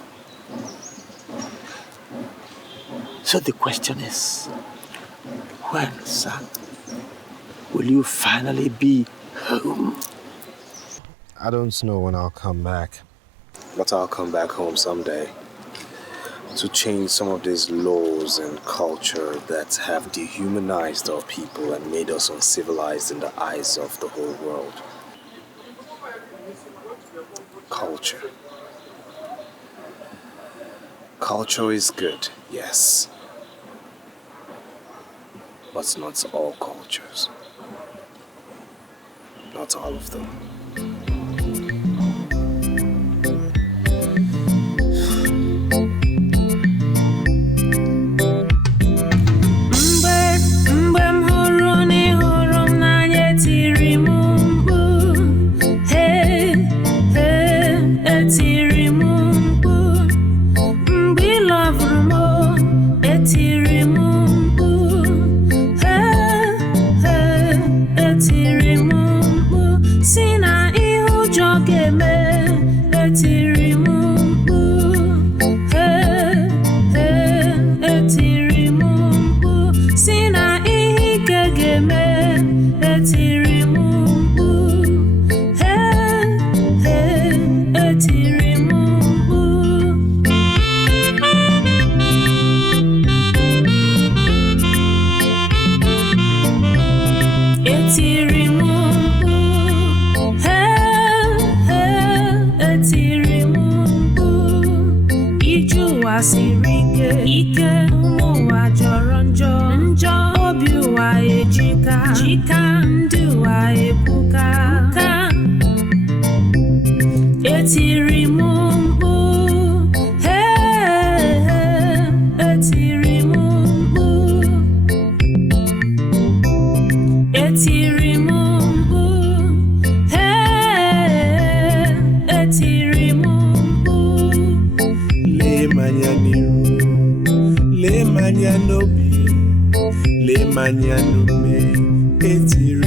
So the question is, when, son, will you finally be home? I don't know when I'll come back, but I'll come back home someday. To change some of these laws and culture that have dehumanized our people and made us uncivilized in the eyes of the whole world. Culture. Culture is good, yes. But not all cultures. Not all of them. Sina ụwa siri ike ụmụ ụwa jọrọ njọ obi ụwa ejika ndị ụwa ebuka etiri m mkpu etiri m mkpu etiri m mkpu etiri m mkpu lee manya n'iru lee manya n'obi lee manya n'ume etiri